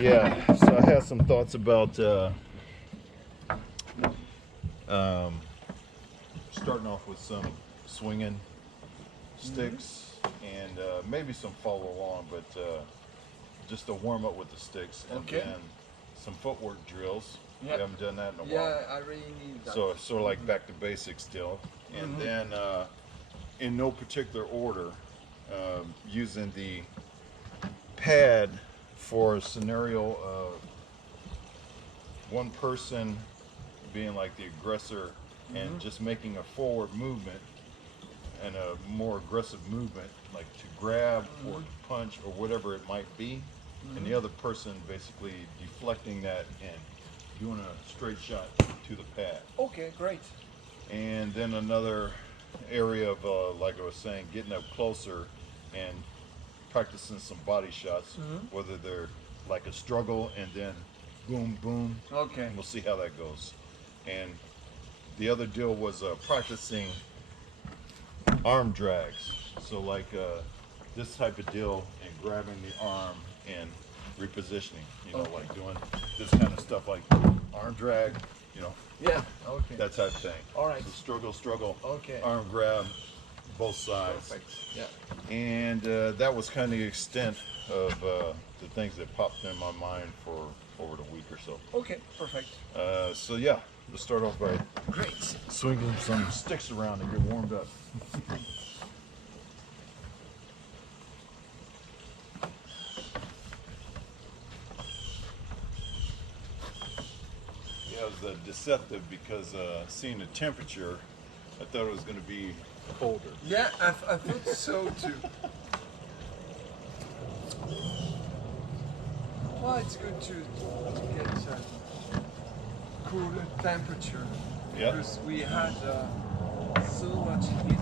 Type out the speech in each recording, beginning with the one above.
Yeah, so I have some thoughts about starting off with some swinging sticks and maybe some follow along, but just to warm up with the sticks, and then some footwork drills. Yep. We haven't done that in a while. Yeah, I really need that. So sort of like back to basics still, and then in no particular order, using the pad for a scenario of one person being like the aggressor and just making a forward movement and a more aggressive movement, like to grab or to punch or whatever it might be, and the other person basically deflecting that and doing a straight shot to the pad. Okay, great. And then another area of, like I was saying, getting up closer and practicing some body shots, whether they're like a struggle and then boom, boom. Okay. And we'll see how that goes. And the other deal was practicing arm drags. So like this type of deal and grabbing the arm and repositioning, you know, like doing this kind of stuff like arm drag, you know. Yeah. Okay. That type of thing. All right. So struggle, Okay. arm grab, both sides. Perfect. Yeah. And that was kind of the extent of the things that popped in my mind for over the week or so. Okay. Perfect. So yeah, let's start off by Great. swinging some sticks around and get warmed up. Yeah, it was deceptive because seeing the temperature, I thought it was going to be colder. Yeah, I thought so too. Well, it's good to get cooler temperature because we had so much heat.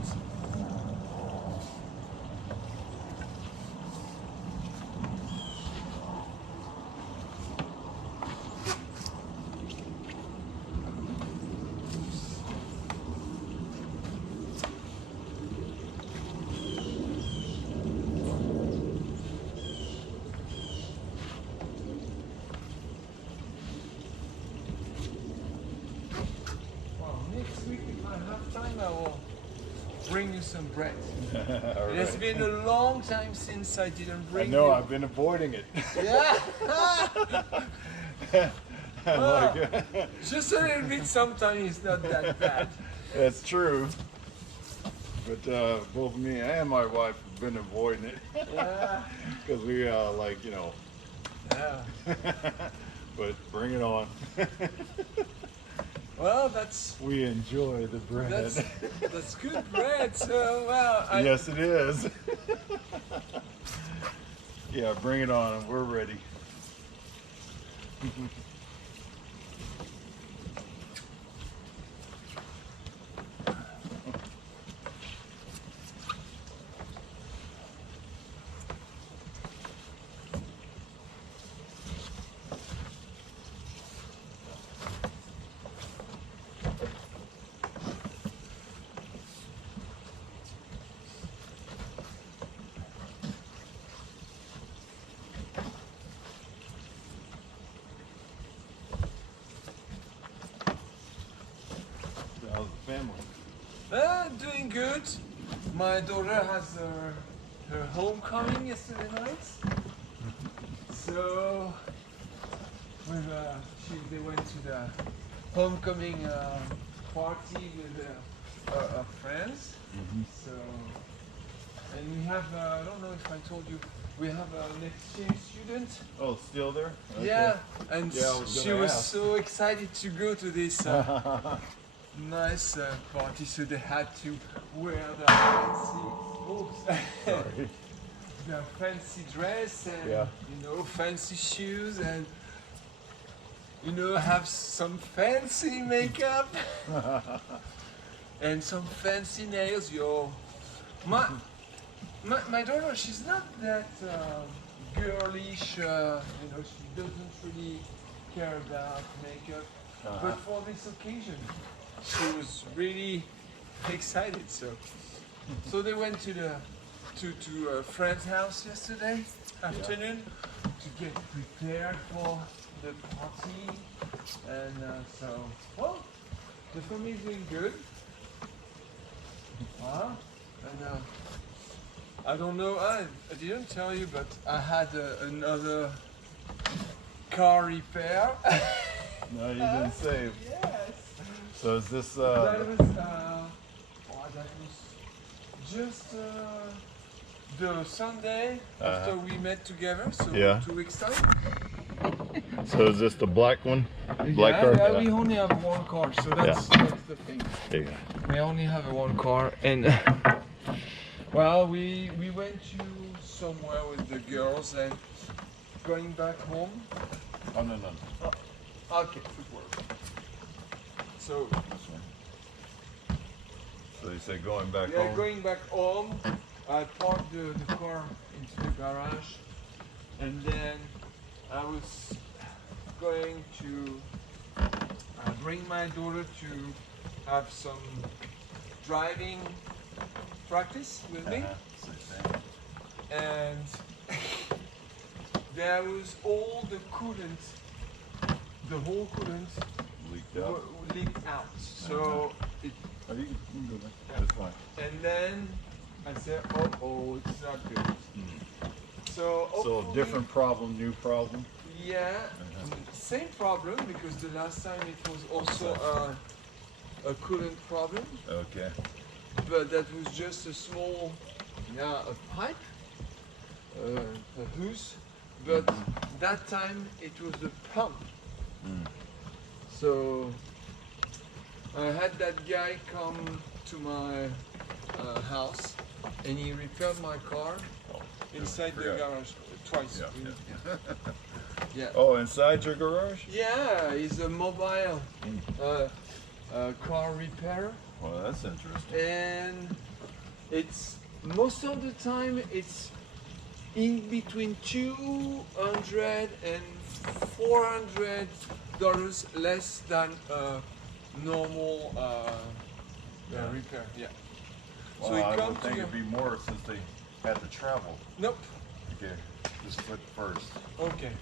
Next week, if I have time, I will bring you some bread. All It's right. been a long time since I didn't I bring know, you. I've been avoiding it. Yeah. Like, Just a little bit. Sometimes it's not that bad. that's true. But both me and my wife have been avoiding it Yeah. because we like, you know. Yeah. But bring it on. Well, that's We enjoy the bread. that's good bread. So well, Yes, it is. Yeah, bring it on. We're ready. How's the family? doing good. My daughter has her homecoming yesterday night. So they went to the homecoming party with her friends. So, and we have I don't know if I told you, we have an exchange student. Oh, still there? Okay. Yeah, and Yeah, I was she gonna was ask. so excited to go to this nice party, so they had to wear the fancy, Sorry. the fancy dress and you know, fancy shoes and you know, have some fancy makeup and some fancy nails. My daughter, she's not that girlish, you know, she doesn't really care about makeup. But for this occasion, she was really excited. So they went to a friend's house yesterday afternoon. to get prepared for the party, and so well, the family is doing good. And I don't know. I didn't tell you, but I had another car repair. No, you didn't say. Yes. So is this? That was just the Sunday after we met together. So Yeah. 2 weeks time. So is this the black one? Black car? Yeah, we only have one car, so that's the thing. Yeah. We only have one car, and well, we went to somewhere with the girls and going back home. Oh no no. Okay, footwork. So This one. So you say going back yeah, home? going back home. I parked the car into the garage, and then I was going to bring my daughter to have some driving practice with me, and there was all the coolant, the whole coolant Leaked out. leaked out. So it, Oh, you can do that. That's fine. and then I said, oh, it's not good. So So hopefully- different problem, new problem. Yeah, same problem, because the last time it was also a coolant problem, Okay. but that was just a small, a pipe, a hose, but that time it was the pump. So I had that guy come to my house, and he repaired my car inside the forgot. garage twice. Yeah. Yeah. Oh, inside your garage? Yeah, he's a mobile car repairer, Well, that's interesting. and it's most of the time it's in between $200 and $400 less than a normal repair. Yeah. Well, So he I come would to think your- it'd be more since they had to travel. Nope. Okay, just flip first. Okay.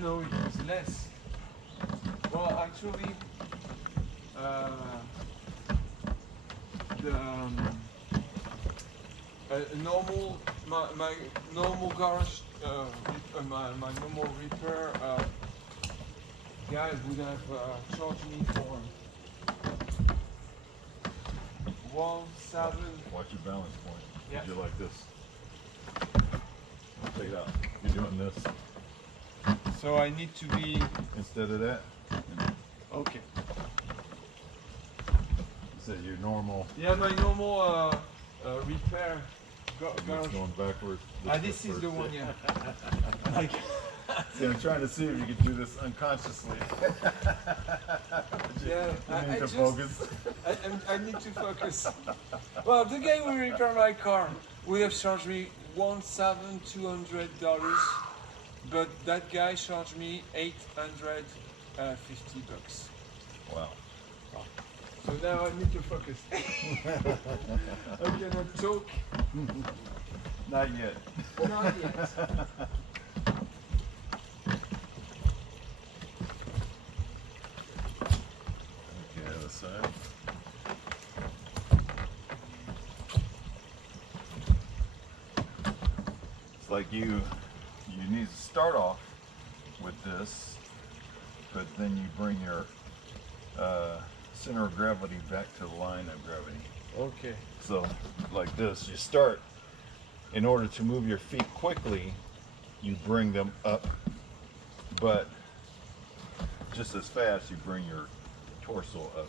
No, it was less. Well, actually, the normal my normal garage my normal repair guy would have charged me for 1,700. Watch your balance point. Yeah. You're like this. Take it out. You're doing this So I need to be instead of that. okay. You said your normal. Yeah, my normal repair garage. It's going backwards. This is the one, yeah. See, I'm trying to see if you could do this unconsciously. Yeah, You need I to just- focus. I need to focus. Well, the guy who repaired my car would have charged me $1,200, but that guy charged me $850. Wow. So now I need to focus. I cannot talk. Not yet. Not yet. Okay, other side. It's like you need to start off with this, but then you bring your center of gravity back to the line of gravity. Okay. So like this, you start, in order to move your feet quickly, you bring them up, but just as fast you bring your torso up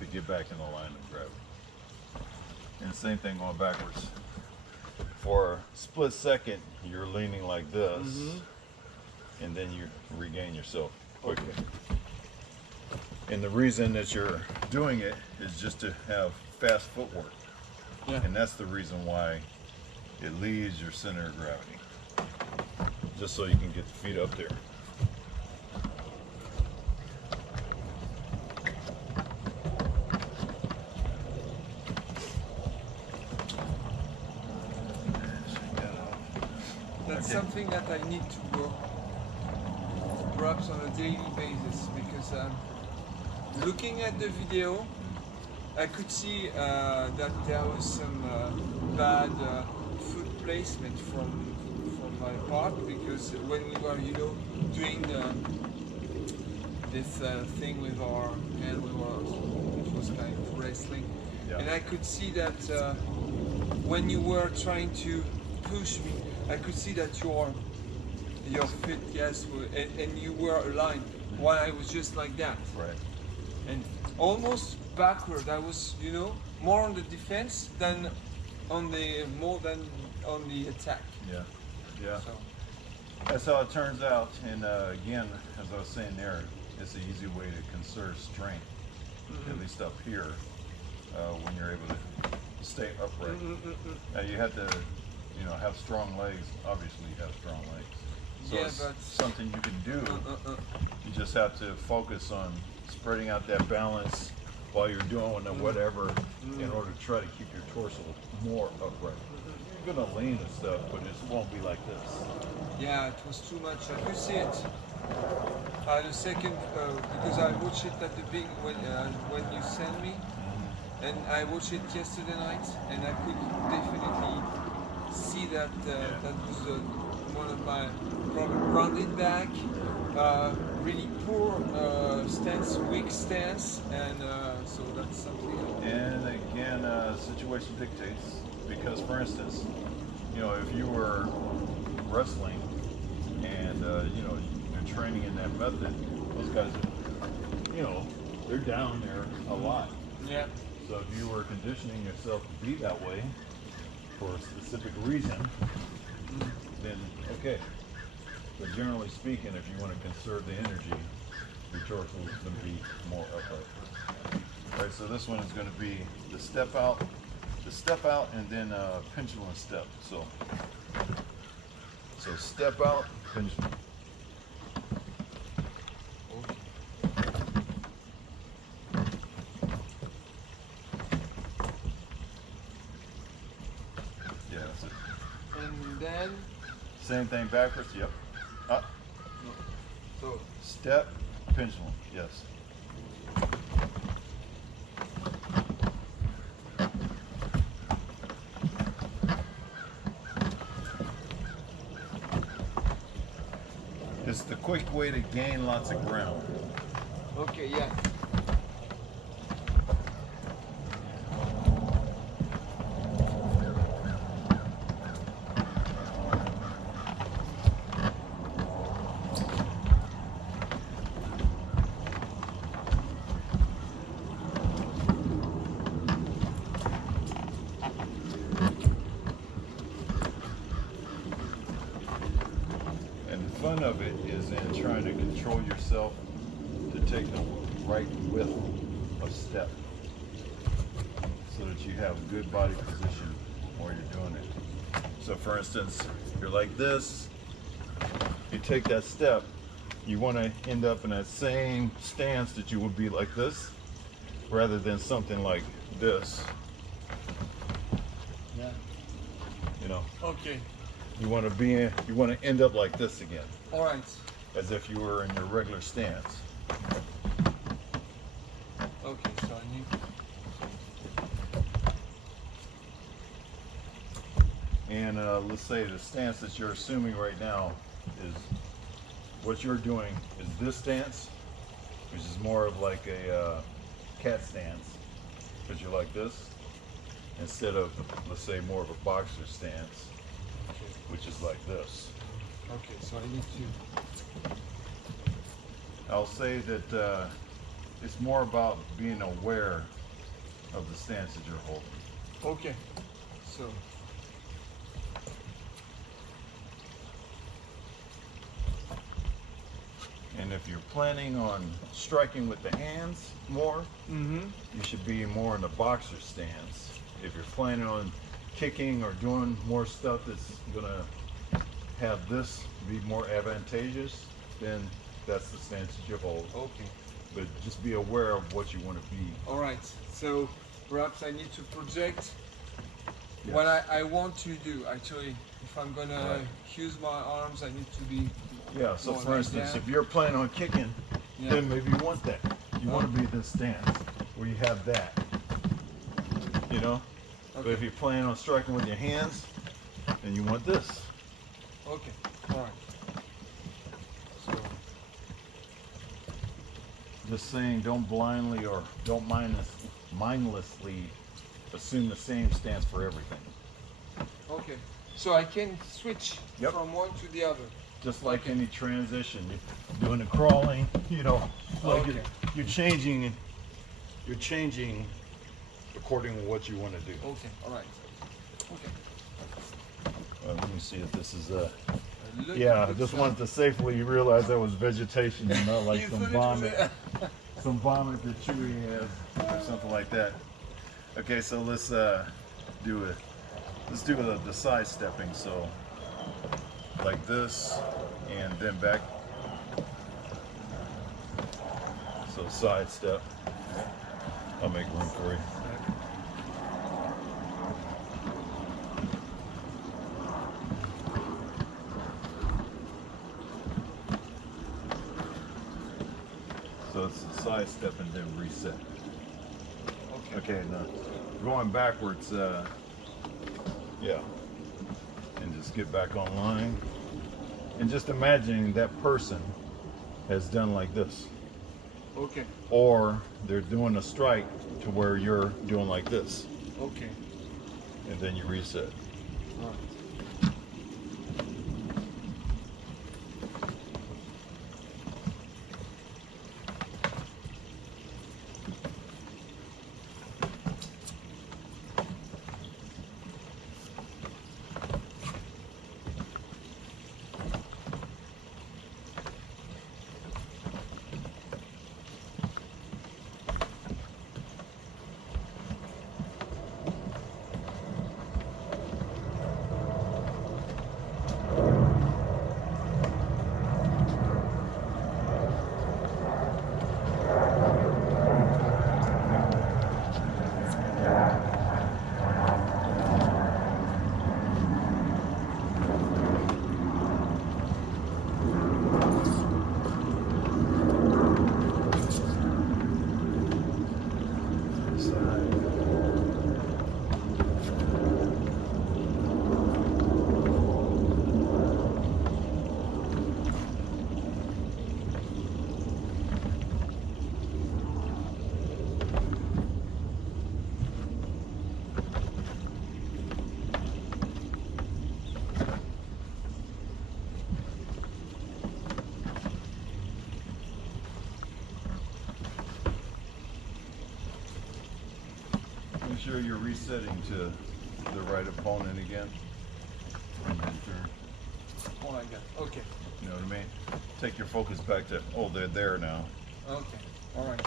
to get back in the line of gravity. And the same thing going backwards. For a split second, you're leaning like this, and then you regain yourself quickly. And the reason that you're doing it is just to have fast footwork. Yeah. And that's the reason why it leaves your center of gravity. Just so you can get the feet up there. That's Okay. something that I need to work perhaps on a daily basis, because looking at the video, I could see that there was some bad foot placement from my part, because when we were, doing this thing with our hand, it was kind of wrestling, Yeah. and I could see that when you were trying to push me, I could see that your feet, yes, and you were aligned, while I was just like that. Right. And almost backward. I was, more on the defense than on the attack. Yeah. Yeah. So, That's how it turns out. And again, as I was saying there, it's an easy way to conserve strength, at least up here, when you're able to stay upright. Now you have to, have strong legs. Obviously, you have strong legs. So yeah, it's but something you can do. You just have to focus on spreading out that balance while you're doing whatever in order to try to keep your torso more upright. You're gonna lean and stuff, but it won't be like this. yeah, it was too much. I could see it. The second, because I watched it at the big when you sent me, and I watched it yesterday night, and I could definitely see that that was one of my problem. Rounded back, really poor stance, weak stance, and so that's something. And again, situation dictates, because for instance, if you were wrestling and you're training in that method, those guys are, they're down there a lot. Yeah. So if you were conditioning yourself to be that way for a specific reason, then okay. But generally speaking, if you want to conserve the energy, your torso is going to be more upright. All right, so this one is going to be the step out, and then pendulum step. So step out, pendulum. Yeah, that's it. And then, Same thing backwards. Yep. Up. so Step, pendulum. Yes. It's the quick way to gain lots of ground. okay, yeah. And the fun of it is in trying to control yourself to take the right width of step so that you have good body position while you're doing it. So for instance, you're like this, you take that step, you want to end up in that same stance that you would be like this, rather than something like this. Yeah. Okay. You want to end up like this again, All right. as if you were in your regular stance. Okay, so I need. And let's say the stance that you're assuming right now is what you're doing is this stance, which is more of like a cat stance, because you're like this, instead of, let's say, more of a boxer stance, which is like this. Okay, so I need to. I'll say that it's more about being aware of the stance that you're holding. Okay, so. And if you're planning on striking with the hands more, you should be more in a boxer stance. If you're planning on kicking or doing more stuff that's gonna have this be more advantageous, then that's the stance that you hold. Okay. But just be aware of what you want to be. All right. So perhaps I need to project Yes. what I want to do. Actually, if if I'm gonna Right. use my arms, I need to be. Yeah, so more for like instance, that. if you're planning on kicking, Yeah. then maybe you want that. You want to be this stance where you have that, you know? But if Okay. you're planning on striking with your hands, then you want this. Okay. All right. So. Just saying, don't blindly or don't mindlessly assume the same stance for everything. Okay. So I can switch Yep. from one to the other. Just like Okay. any transition, you're doing the crawling, you know, like Okay. you're changing according to what you want to do. Okay. All right. Okay. Let me see if this is Look, yeah, I looks just like- wanted to safely realize that was vegetation and not like You some thought it was vomit, a- some vomit that Chewy has or something like that. Okay, so let's do the side stepping. So like this, and then back. So side step. I'll make room for you. So it's a side step and then reset. Okay. Okay, now going backwards, yeah, and just get back online, and just imagining that person has done like this, Okay. or they're doing a strike to where you're doing like this, Okay. and then you reset. All right. Make sure you're resetting to the right opponent again. And then turn. Oh my God. Okay. You know what I mean? Take your focus back to, oh, they're there now. Okay. All right.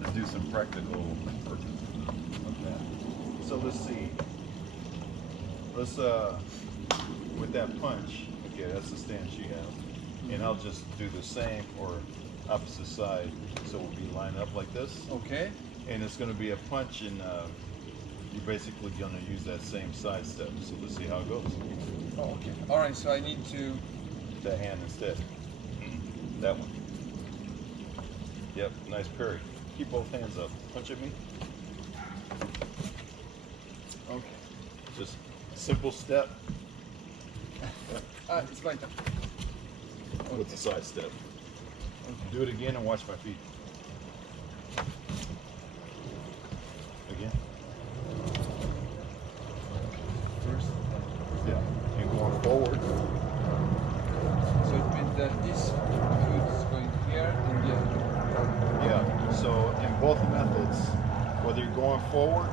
Let's do some practical purposes of that. So let's see. Let's with that punch. Okay, that's the stance she has. and I'll just do the same or opposite side, so we'll be lined up like this. Okay. And it's going to be a punch, and you're basically going to use that same side step. So let's see how it goes. Oh, okay. All right. So I need to. That hand instead. That one. Yep, nice parry. Keep both hands up. Punch at me. Okay. Just simple step It's my turn. with the side step. Okay. Do it again and watch my feet. Again. First. Yeah. And going forward. So it means that this foot is going here and the other. Yeah. So in both methods, whether you're going forward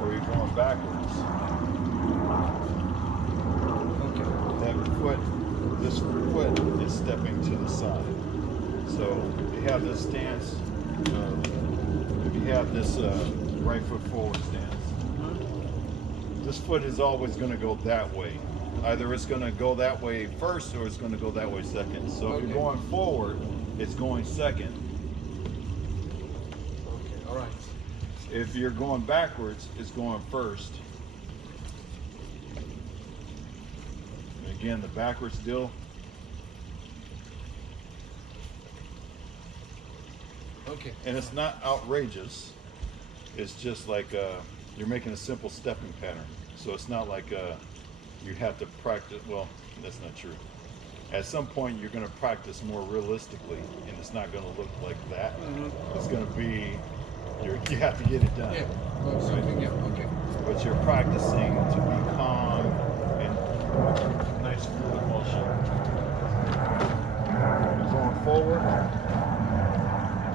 or you're going backwards, Okay. that foot, this foot is stepping to the side. So if you have this stance, if you have this right foot forward stance, this foot is always going to go that way. Either it's going to go that way first or it's going to go that way second. So if Okay. you're going forward, it's going second. Okay. All right. If you're going backwards, it's going first. And again, the backwards deal. Okay. And it's not outrageous. It's just like you're making a simple stepping pattern. So it's not like you have to practice. Well, that's not true. At some point, you're going to practice more realistically, and it's not going to look like that. It's going to be, you have to get it done. Yeah. Oh, something. Yeah. Okay. But you're practicing to be calm and nice fluid motion. You're going forward,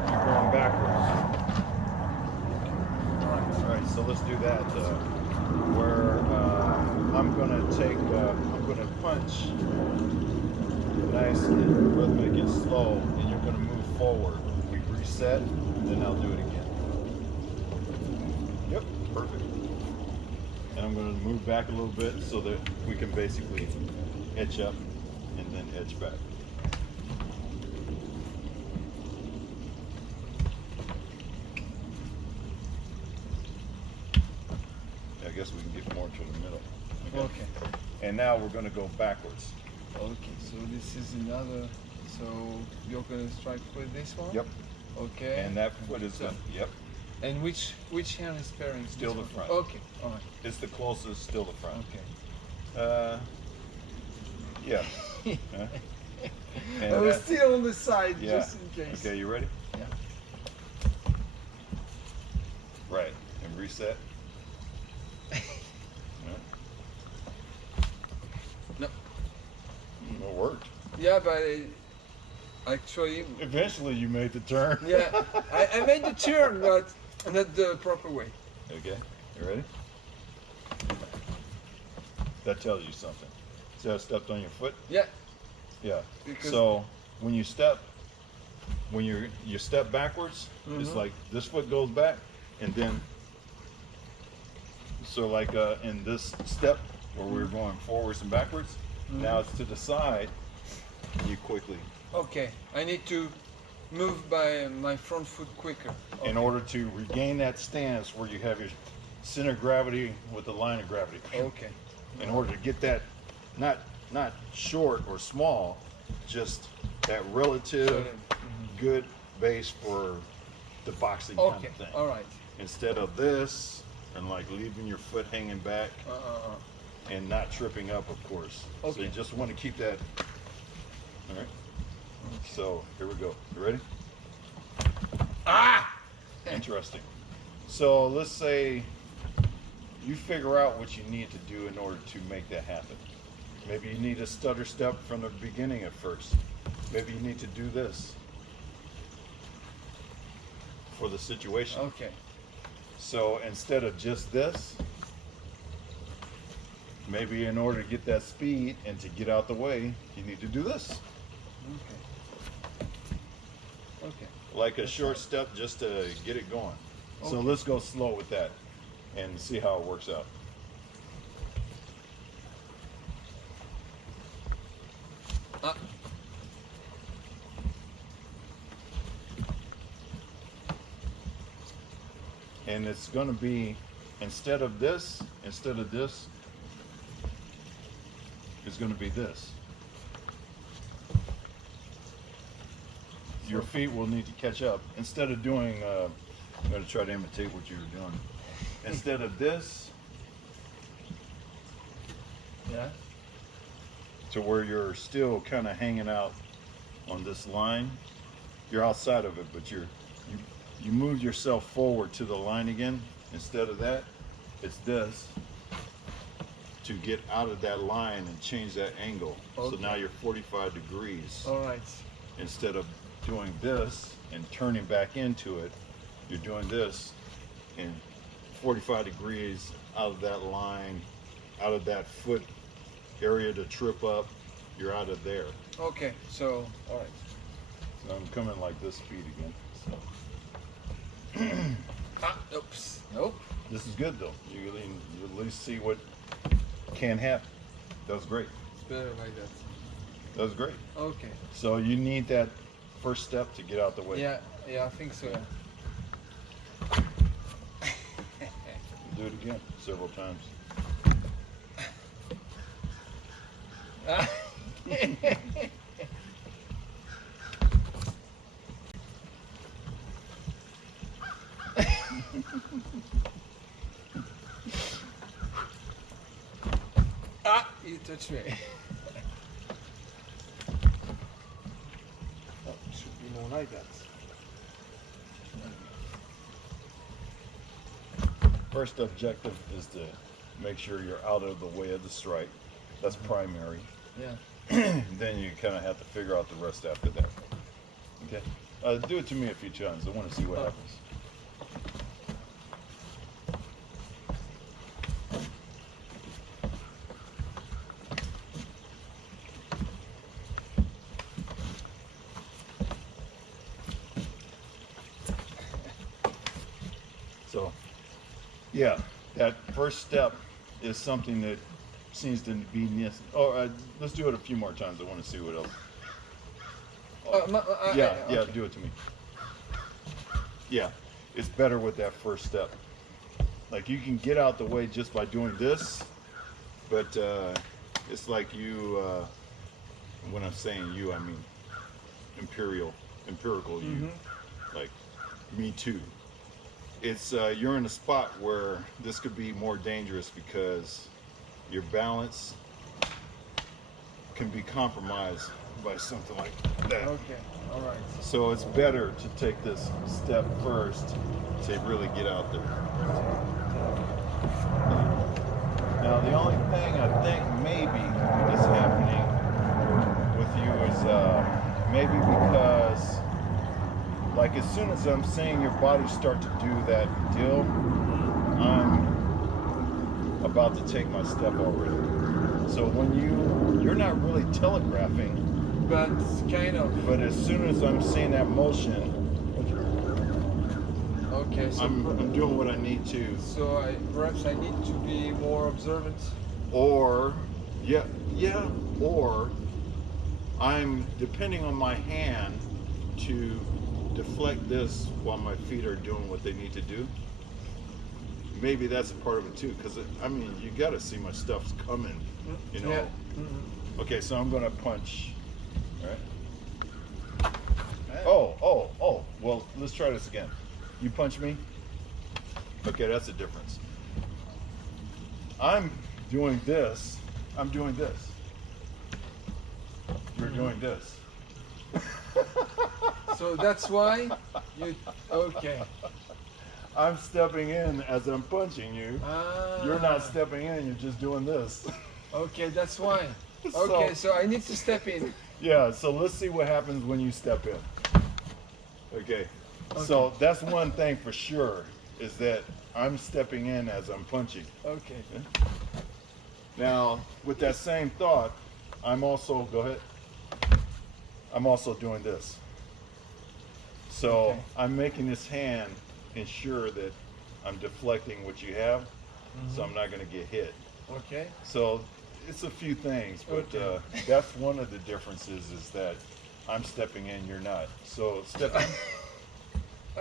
you're going backwards. All right, so let's do that. Where I'm gonna punch nice and rhythmic and slow, and you're gonna move forward. We reset, then I'll do it again. Yep, perfect. And I'm gonna move back a little bit so that we can basically edge up and then edge back. I guess we can get more to the middle. Okay. And now we're going to go backwards. Okay. So this is another. So you're gonna strike with this one. Yep. Okay. And that foot is going. Yep. And which hand is pairing? Still This the one? front. Okay. All right. It's the closest, still the front. Okay. Yeah. And I was that- still on the side yeah. just in case. Okay, you ready? Yeah. Right. And reset. No. It worked. Yeah, but actually, Eventually, you made the turn. yeah, I made the turn, but not the proper way. Okay, you ready? That tells you something. See how I stepped on your foot? Yeah. Yeah. Because- So when you step backwards, it's like this foot goes back, and then so like in this step where we were going forwards and backwards, now it's to the side. You quickly, Okay. I need to move by my front foot quicker. in order to regain that stance where you have your center of gravity with the line of gravity. Okay. In order to get that, not short or small, just that relative good base for the boxing kind Okay. of thing. All right. Instead of this and like leaving your foot hanging back and not tripping up, of course. So Okay. you just want to keep that. All right. So here we go. You ready? Ah! Interesting. So let's say you figure out what you need to do in order to make that happen. Maybe you need a stutter step from the beginning at first. Maybe you need to do this for the situation. Okay. So instead of just this, maybe in order to get that speed and to get out the way, you need to do this. Okay. Okay. Like a short step just to get it going. So Okay. let's go slow with that and see how it works out. Ah. And it's going to be, instead of this, it's going to be this. Your feet will need to catch up. Instead of doing, I'm going to try to imitate what you were doing. Instead of this, Yeah. to where you're still kind of hanging out on this line, you're outside of it, but you move yourself forward to the line again. Instead of that, it's this, to get out of that line and change that angle. Okay. So now you're 45 degrees. All right. Instead of doing this and turning back into it, you're doing this and 45 degrees out of that line, out of that foot area to trip up, you're out of there. Okay. So, all right. So I'm coming like this speed again. So Oops. Nope. this is good though. You at least see what can happen. That was great. It's better like that. That was great. Okay. So you need that first step to get out the way. Yeah. Yeah. I think so. Yeah. Do it again several times. You touched me. Oh, it should be more like that. First objective is to make sure you're out of the way of the strike. That's primary. Yeah. Then you kind of have to figure out the rest after that. Okay? Do it to me a few times. I want to see what happens. So, yeah, that first step is something that seems to be necessary. Oh, let's do it a few more times. I want to see what else. Yeah, okay. do it to me. Yeah, it's better with that first step. Like you can get out the way just by doing this, but it's like you, when I'm saying you, I mean empirical you, like me too. It's you're in a spot where this could be more dangerous because your balance can be compromised by something like that. Okay. All right. So it's better to take this step first to really get out there. Now the only thing I think maybe is happening with you is maybe because like as soon as I'm seeing your body start to do that deal, I'm about to take my step already. So when you're not really telegraphing, But kind of. but as soon as I'm seeing that motion, Okay. So I'm doing what I need to. So perhaps I need to be more observant. Or or I'm depending on my hand to deflect this while my feet are doing what they need to do. Maybe that's a part of it too, because I mean you got to see my stuff's coming, you know. Yeah. Okay, so I'm gonna punch. All right. Oh. Well, let's try this again. You punch me. Okay, that's a difference. I'm doing this. I'm doing this. You're doing this. So that's why you. Okay. I'm stepping in as I'm punching you. Ah. You're not stepping in. You're just doing this. Okay, that's why. So- Okay, so I need to step in. Yeah. So let's see what happens when you step in. Okay. So that's one thing for sure is that I'm stepping in as I'm punching. Okay. Now, with that same thought, I'm also, go ahead. I'm also doing this. So Okay. I'm making this hand ensure that I'm deflecting what you have, so I'm not going to get hit. Okay. So it's a few things, but Okay. that's one of the differences is that I'm stepping in, you're not. So step in.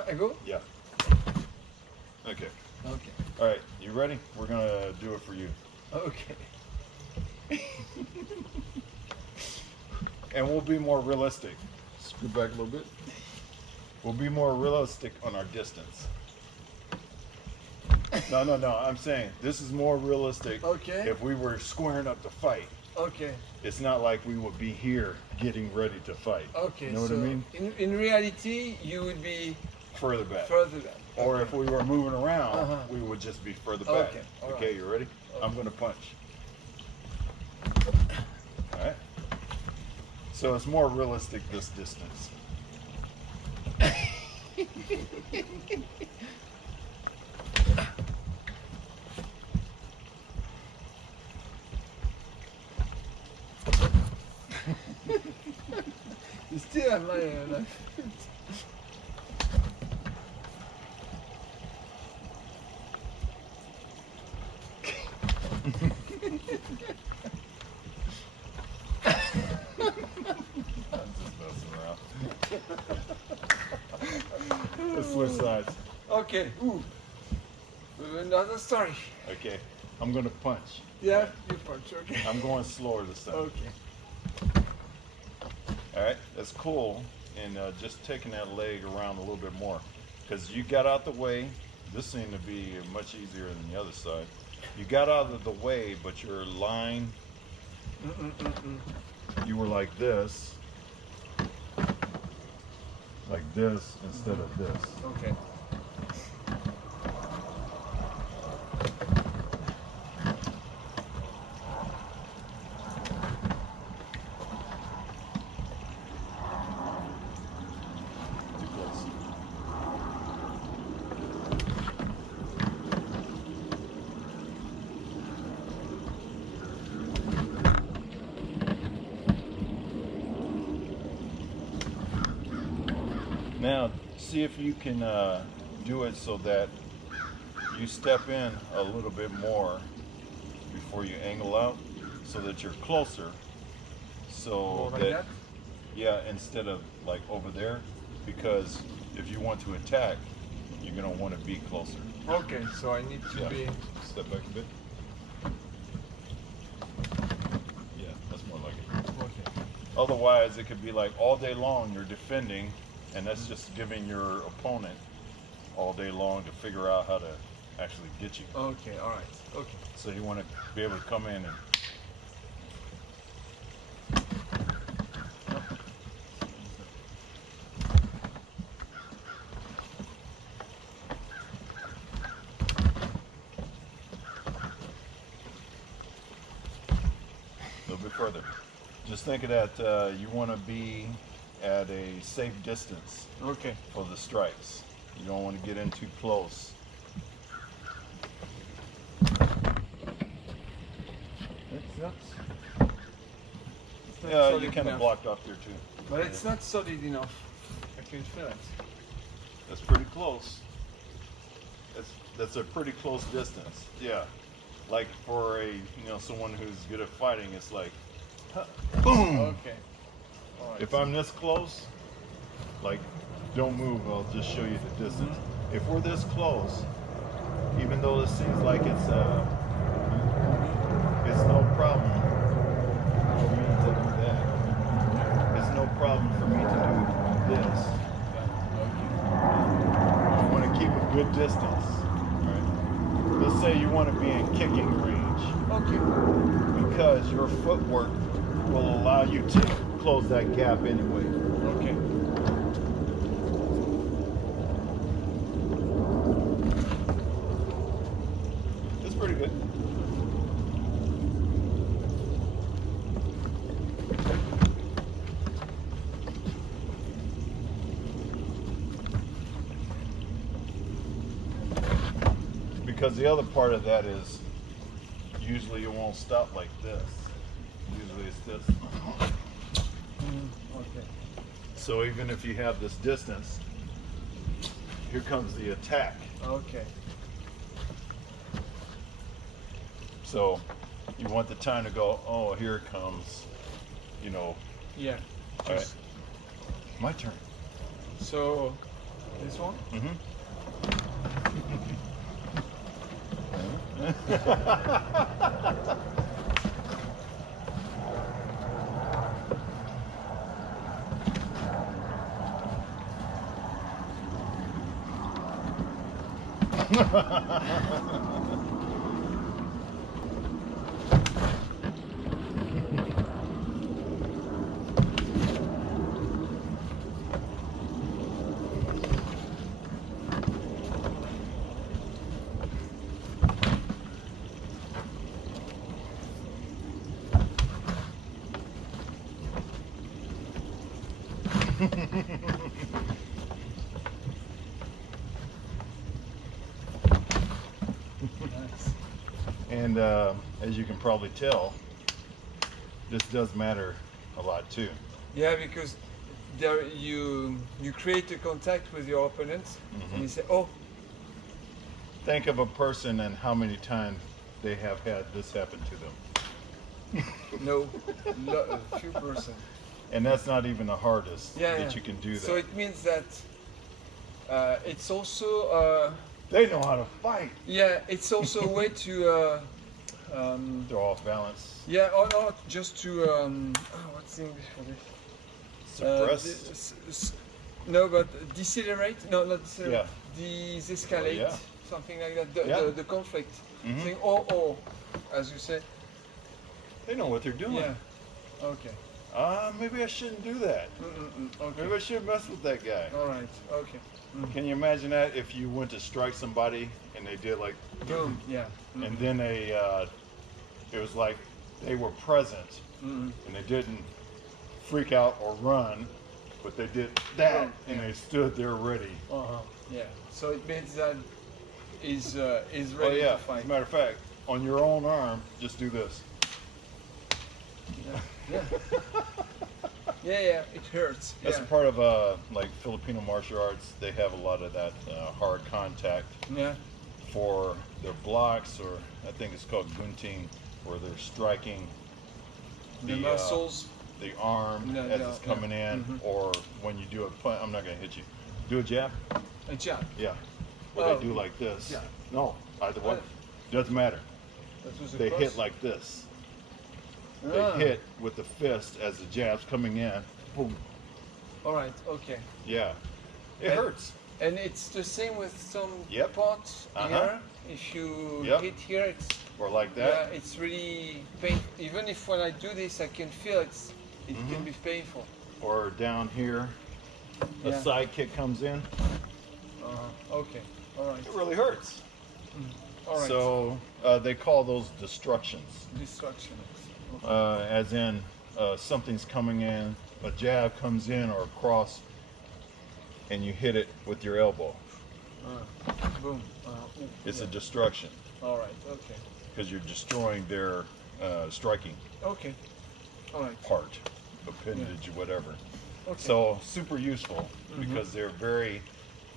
I go? Yeah. Okay. Okay. All right. You ready? We're gonna do it for you. Okay. And we'll be more realistic. Scoot back a little bit. We'll be more realistic on our distance. No, no, no. I'm saying this is more realistic. Okay. If we were squaring up to fight, Okay. it's not like we would be here getting ready to fight. Okay. You know what so I mean? in reality, you would be Further back. further back. Or Okay. if we were moving around, Uh-huh. we would just be further back. Okay, all Okay, right. you ready? Okay. I'm gonna punch. All right. So it's more realistic this distance. You still have my I'm just messing around. Let's switch sides. Okay. Ooh. Another story. Okay. I'm gonna punch. Yeah, you punch. Okay. I'm going slower this time. Okay. All right. That's cool. And just taking that leg around a little bit more, because you got out the way. This seemed to be much easier than the other side. You got out of the way, but your line, you were like this instead of this. Okay. Too close. Now, see if you can do it so that you step in a little bit more before you angle out, so that you're closer. So More like that, that? yeah, instead of like over there, because if you want to attack, you're gonna want to be closer. Okay, so I need to Yeah. be. Step back a bit. Yeah, that's more like it. Okay. Otherwise, it could be like all day long you're defending, and that's just giving your opponent all day long to figure out how to actually get you. Okay, alright. Okay. So you want to be able to come in and a little bit further. Just think of that you want to be at a safe distance Okay. for the strikes. You don't want to get in too close. It's not Yeah, solid you kind of enough. blocked off there too. But it's not solid enough. I can feel it. That's pretty close. That's a pretty close distance. Yeah. Like for a someone who's good at fighting, it's like boom. Okay. Alright. If I'm this close, like don't move, I'll just show you the distance. If we're this close, even though this seems like it's no problem for me to do that. It's no problem for me to do this. You want to keep a good distance, right? Let's say you want to be in kicking range, Okay. because your footwork will allow you to close that gap anyway. Okay. It's pretty good. Because the other part of that is usually it won't stop like this. Usually it's this. Okay. So even if you have this distance, here comes the attack. Okay. So You want the time to go, oh, here it comes, you know. Yeah. All right. My turn. So, this one? Nice. And as you can probably tell, this does matter a lot too. Yeah, because there you create a contact with your opponent, and you say, "Oh, Think of a person and how many times they have had this happen to them. no, a few percent." And that's not even the hardest Yeah, that yeah. you can do that. So it means that it's also They know how to fight. yeah, it's also a way to They're off balance. yeah, or not just to what's the English for this? Suppress. No, but decelerate. No, not decelerate. Yeah. Desescalate. Yeah. Something like that. Yeah. The conflict. Mhm. Saying, oh, as you say. They know what they're doing. Yeah. Okay. Maybe I shouldn't do that. Okay. Maybe I shouldn't mess with that guy. All right. Okay. Can you imagine that if you went to strike somebody and they did like, Boom. Yeah. and then it was like they were present and they didn't freak out or run, but they did that and they stood there ready. Yeah. So it means that is Oh ready yeah. to fight. As a matter of fact, on your own arm, just do this. Yeah. Yeah. It hurts. That's yeah. a part of like Filipino martial arts. They have a lot of that hard contact Yeah. for their blocks, or I think it's called gunting, where they're striking The muscles. the arm Yeah, as yeah, it's coming in, or when you do a punch. I'm not going to hit you. Do a jab. A jab. Yeah. Where Oh. they do like this. Yeah. No, either one. Doesn't matter. That was a They cross. hit like this. They Ah. hit with the fist as the jab's coming in. Boom. All right. Okay. Yeah. It And- hurts. And it's the same with some Yep. spots Uh-huh. here. If you Yep. hit here, it's Or like yeah, that. it's really painful. Even if when I do this, I can feel it can be painful. Or down here, a Yeah. side kick comes in. Okay. All right. It really hurts. All right. So they call those destructions. Destruction. As in something's coming in, a jab comes in or a cross, and you hit it with your elbow. Boom. It's a destruction All right. Okay. because you're destroying their striking Okay. All right. part, appendage, or whatever. Okay. So super useful because they're very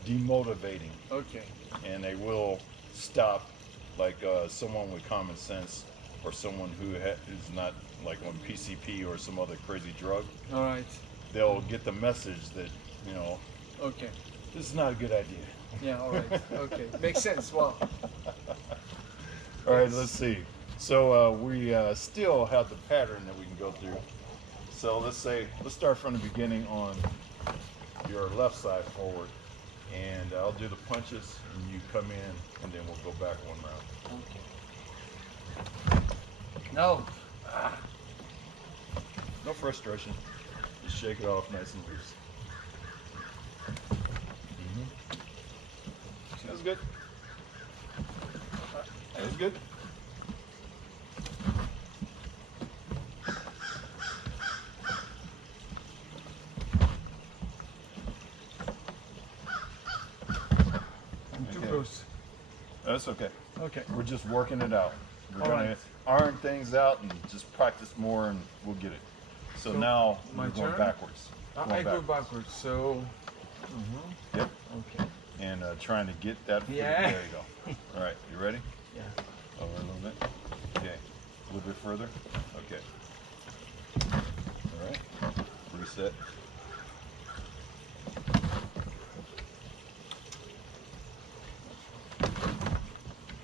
demotivating, Okay. and they will stop like someone with common sense or someone who is not like on PCP or some other crazy drug. All right. They'll get the message that, you know, Okay. this is not a good idea. Yeah. All right. Okay. Makes sense. Wow. All right, let's see. So we still have the pattern that we can go through. So let's start from the beginning on your left side forward, and I'll do the punches, and you come in, and then we'll go back one round. Okay. No. No frustration. Just shake it off nice and loose. That's good. That's good. I'm too Okay. close. That's okay. Okay. We're just working it out. We're All gonna right. iron things out and just practice more, and we'll get it. So now my we're going turn? backwards. I go backwards. So. Yep. Okay. And trying to get that. Yeah. There you go. All right. You ready? Yeah. Over a little bit. Okay. A little bit further? Okay. All right. Reset.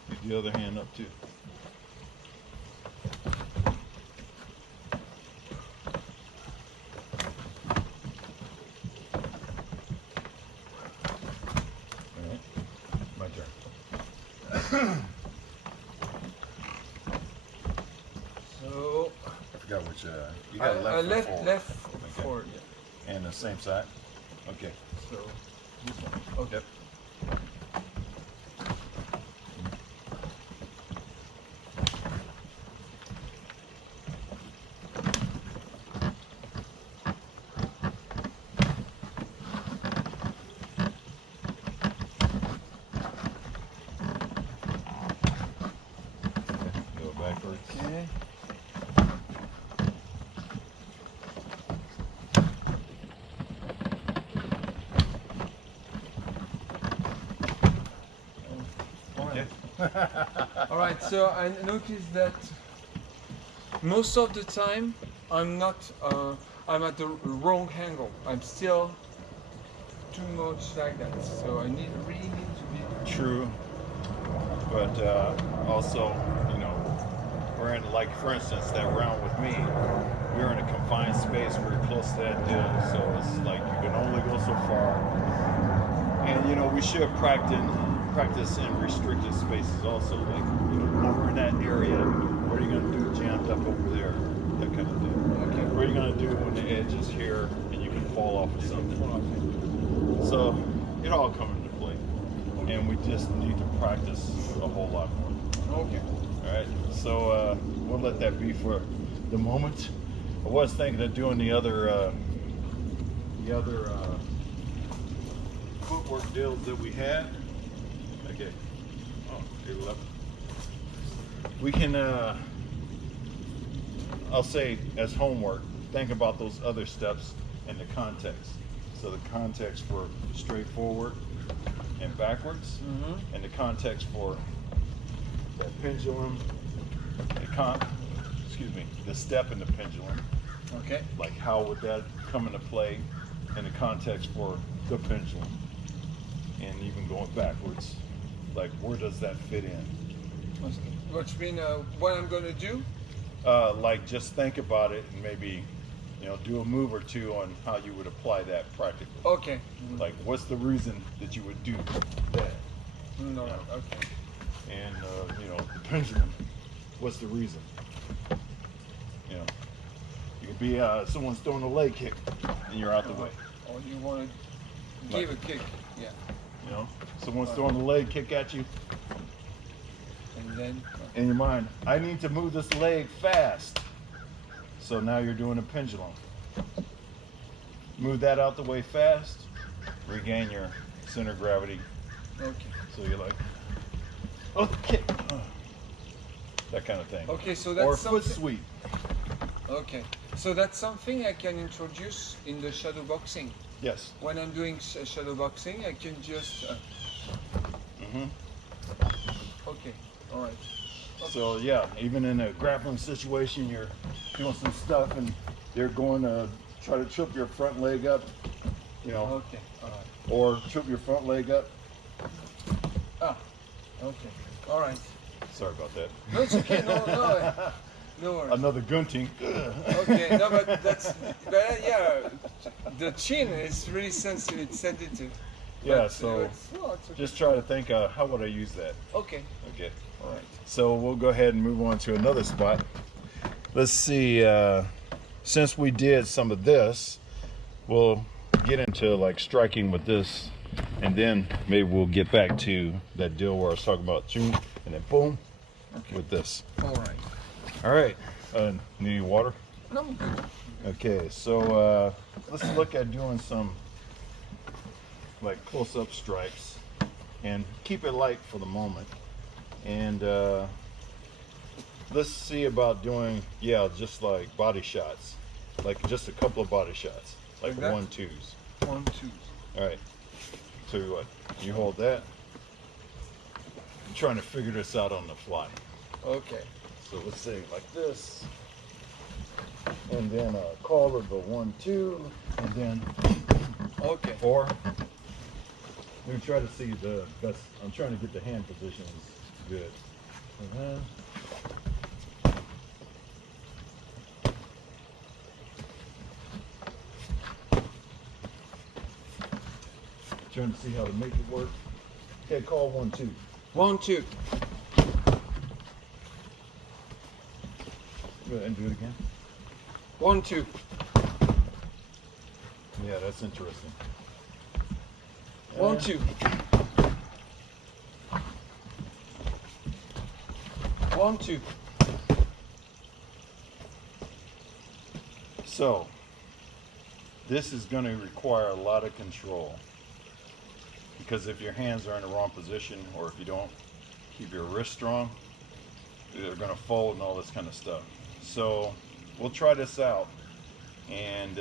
Get the other hand up too. All right. My turn. So I forgot which, you got left or left, forward. left, Okay. forward. Yeah. And the same side? Okay. So this one. Okay. Yep. Go backwards. Okay. Okay. All right. So I noticed that most of the time I'm not. I'm at the wrong angle. I'm still too much like that. So I really need to be. True. But also, you know, we're in, like, for instance, that round with me, we're in a confined space. We're close to that deal. So it's like you can only go so far. And, you know, we should practice in restricted spaces also. Like, you know, over in that area, what are you going to do jammed up over there? That kind of thing. Okay. What are you going to do when the edge is here and you can fall off of something? So it all comes into play. And we just need to practice a whole lot more. Okay. All right. So we'll let that be for the moment. I was thinking of doing the other footwork deals that we had. Okay. Oh, 11. We can, I'll say as homework, think about those other steps in the context. So the context for straight forward and backwards, and the context for that pendulum, the step in the pendulum. Okay. Like, how would that come into play in the context for the pendulum? And even going backwards, like, where does that fit in? What you mean? What I'm gonna do? Like, just think about it and maybe, you know, do a move or two on how you would apply that practically. Okay. Like, what's the reason that you would do that? No. Yeah. Okay. And, you know, the pendulum, what's the reason? You know, you could be, someone's throwing a leg kick and you're out the way. Or you want to give a kick? Yeah. You know, someone's throwing a leg kick at you. And then. In your mind, I need to move this leg fast. So now you're doing a pendulum. Move that out the way fast, regain your center of gravity. Okay. So you're like, oh, kick. That kind of thing. Okay, so that's or something. foot sweep. Okay, so that's something I can introduce in the shadow boxing. Yes. When I'm doing shadow boxing, I can just. Okay. All right. Okay. So yeah, even in a grappling situation, you're doing some stuff and they're going to try to trip your front leg up, you know, Okay. All right. or trip your front leg up. Okay. All right. Sorry about that. No, it's okay. No worries. Another gunting. Okay. No, but yeah, the chin is really sensitive. Yeah, But, so it's okay. just try to think, how would I use that? Okay. Okay. All right. So we'll go ahead and move on to another spot. Let's see, since we did some of this, we'll get into like striking with this, and then maybe we'll get back to that deal where I was talking about zoom, and then boom, with this. All right. All right, need any water? No, I'm good. Okay, so let's look at doing some like close-up strikes, and keep it light for the moment. And let's see about doing, just like body shots, like just a couple of body shots, like Like that? 1-2s. 1-2. All right. Tell you what, you hold that. I'm trying to figure this out on the fly. Okay. So let's say like this, and then call it the 1, 2, and then Okay. 4. Let me try to see the best. I'm trying to get the hand positions good. And then trying to see how to make it work. Okay, call 1, 2. 1, 2. Go ahead and do it again. 1, 2. Yeah, that's interesting. 1, 2. 1, 2. So, this is going to require a lot of control, because if your hands are in the wrong position, or if you don't keep your wrist strong, they're going to fold and all this kind of stuff. So we'll try this out, and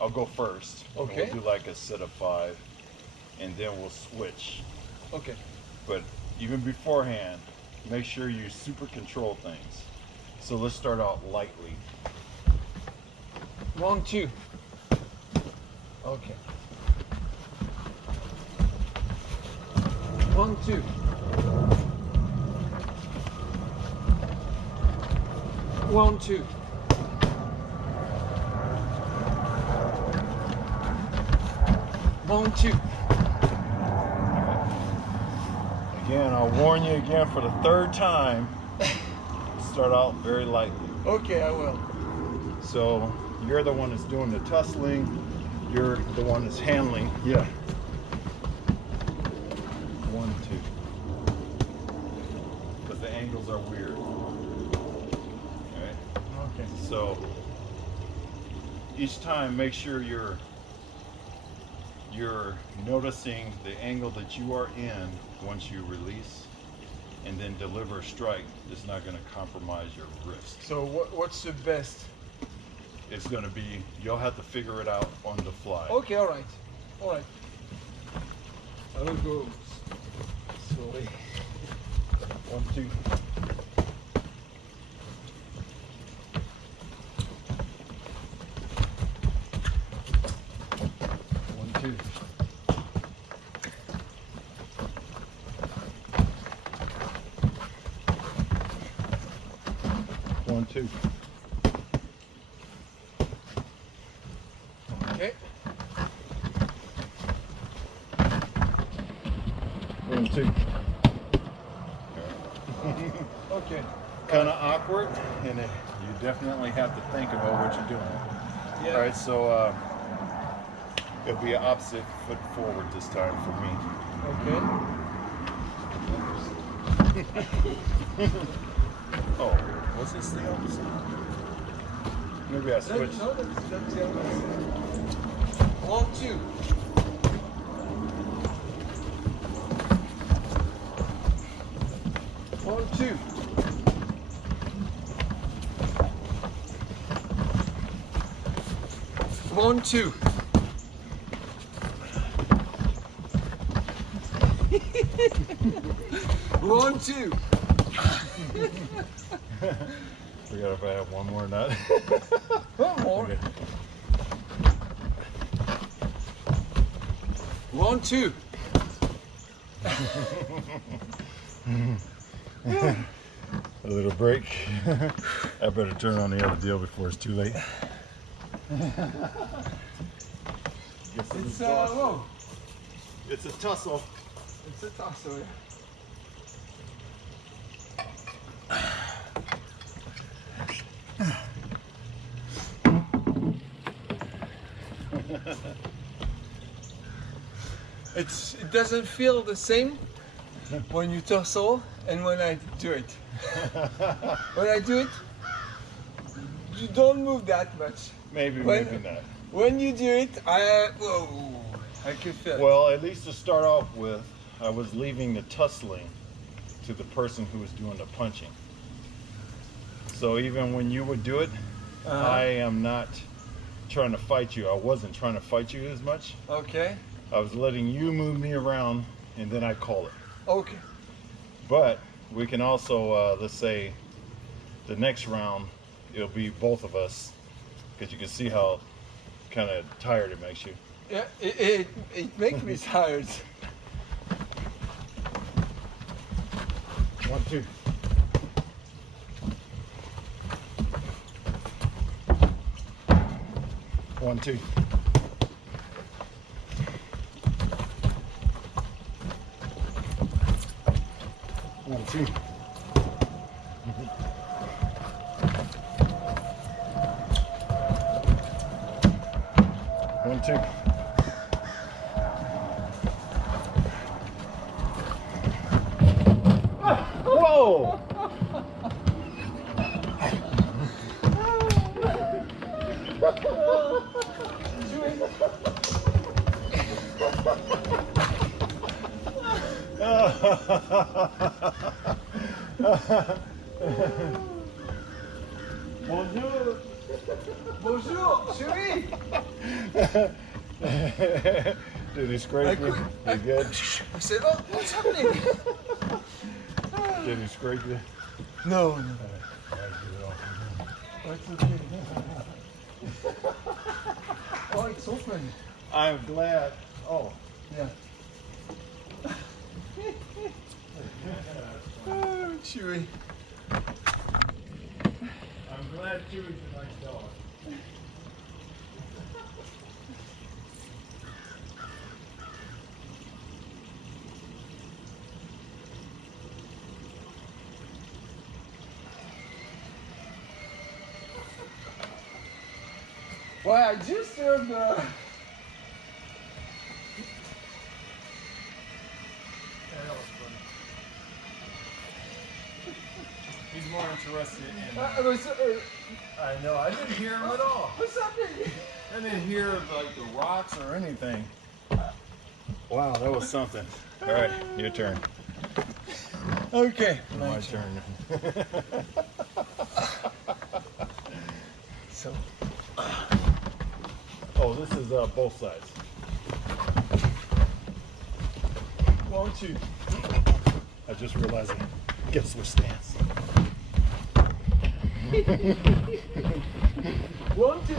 I'll go first. Okay. We'll do like a set of 5, and then we'll switch. Okay. But even beforehand, make sure you super control things. So let's start out lightly. 1, 2. Okay. 1, 2. 1, 2. 1, 2. Again, I'll warn you again for the 3rd time. Start out very lightly. Okay, I will. So you're the one that's doing the tussling. You're the one that's handling. Yeah. 1, 2. Because the angles are weird. Alright. Okay. So each time, make sure you're noticing the angle that you are in once you release, and then deliver a strike. It's not going to compromise your wrist. So what's the best? It's going to be, you'll have to figure it out on the fly. Okay, all right. All right. I will go slowly. 1, 2. 1, 2. 1, 2. Okay. 1, 2. Okay. Kind of awkward, and you definitely have to think about what you're doing. Yeah. All right, so it'll be an opposite foot forward this time for me. Okay. Oh, was this the opposite? Maybe I switched. No, that's the opposite. 1, 2. 1, 2. 1, 2. One, 2. Forgot if I have one more or not. One more. Okay. 1, 2. A little break. I better turn on the other deal before it's too late. It's whoa. It's a tussle. It's a tussle. It doesn't feel the same when you tussle and when I do it. When I do it, you don't move that much. Maybe, When- maybe not. When you do it, I can feel it. Well, at least to start off with, I was leaving the tussling to the person who was doing the punching. So even when you would do it, I am not trying to fight you. I wasn't trying to fight you as much. Okay. I was letting you move me around, and then I call it. Okay. But we can also, let's say, the next round, it'll be both of us, because you can see how kind of tired it makes you. Yeah, it makes me tired. 1, 2. One, two. One, two. One, two. Whoa! Bonjour. Bonjour, chérie. Did he scrape you? You good? I said, oh, what's happening? Did he scrape you? No, no. That's okay. Oh, it's open. I'm glad. Oh. Yeah. Oh, Chewy. I'm glad Chewy's a nice dog. Well, I just heard He's more interested in. I I know. I didn't hear him at all. what's happening? I didn't hear like the rocks or anything. Wow, that was something. All right, your turn. Okay. My turn. So, Oh, this is both sides. 1, 2. I just realized I guess switch stance. 1, 2.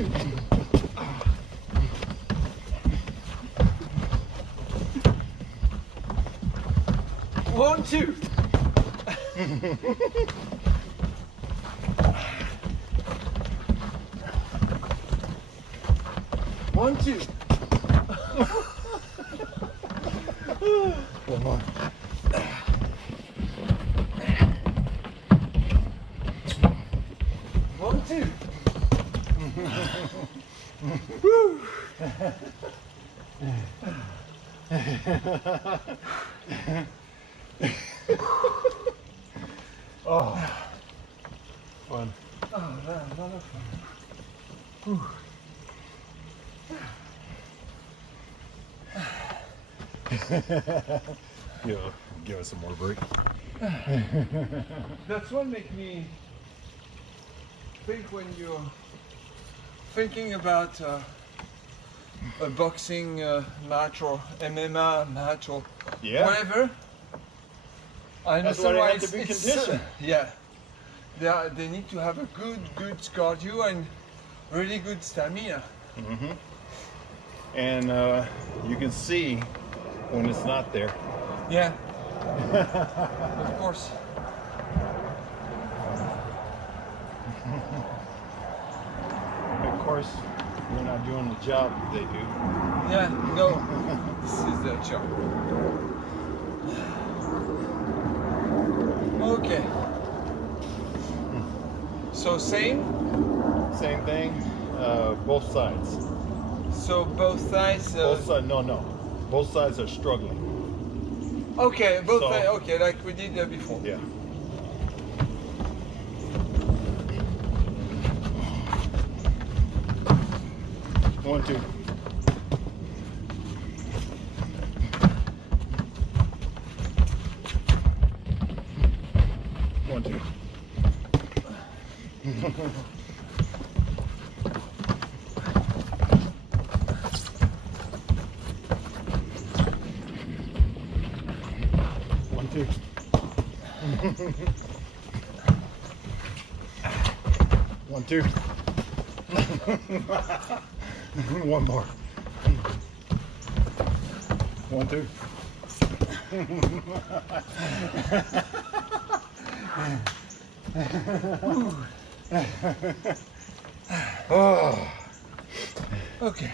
One, two. 1, 2. Come on. 1, 2. Woo. Oh, fun. Oh, man, another fun. Whew. Give us some more break. That's what makes me think when you're thinking about a boxing match or MMA match or Yeah. whatever. I That's understand why why they have to be it's conditioned. yeah, they need to have a good cardio and really good stamina. Mm-hmm. And you can see when it's not there. Yeah, of course. Of course, we're not doing the job that they do. Yeah, no, this is the job. Okay. So same. Same thing, both sides. So both sides. Both sides, no. Both sides are struggling. Okay, both So- sides. Okay, like we did before. Yeah. One, two. One, two. One, two. 2. One more. 1, 2. Oh. Okay.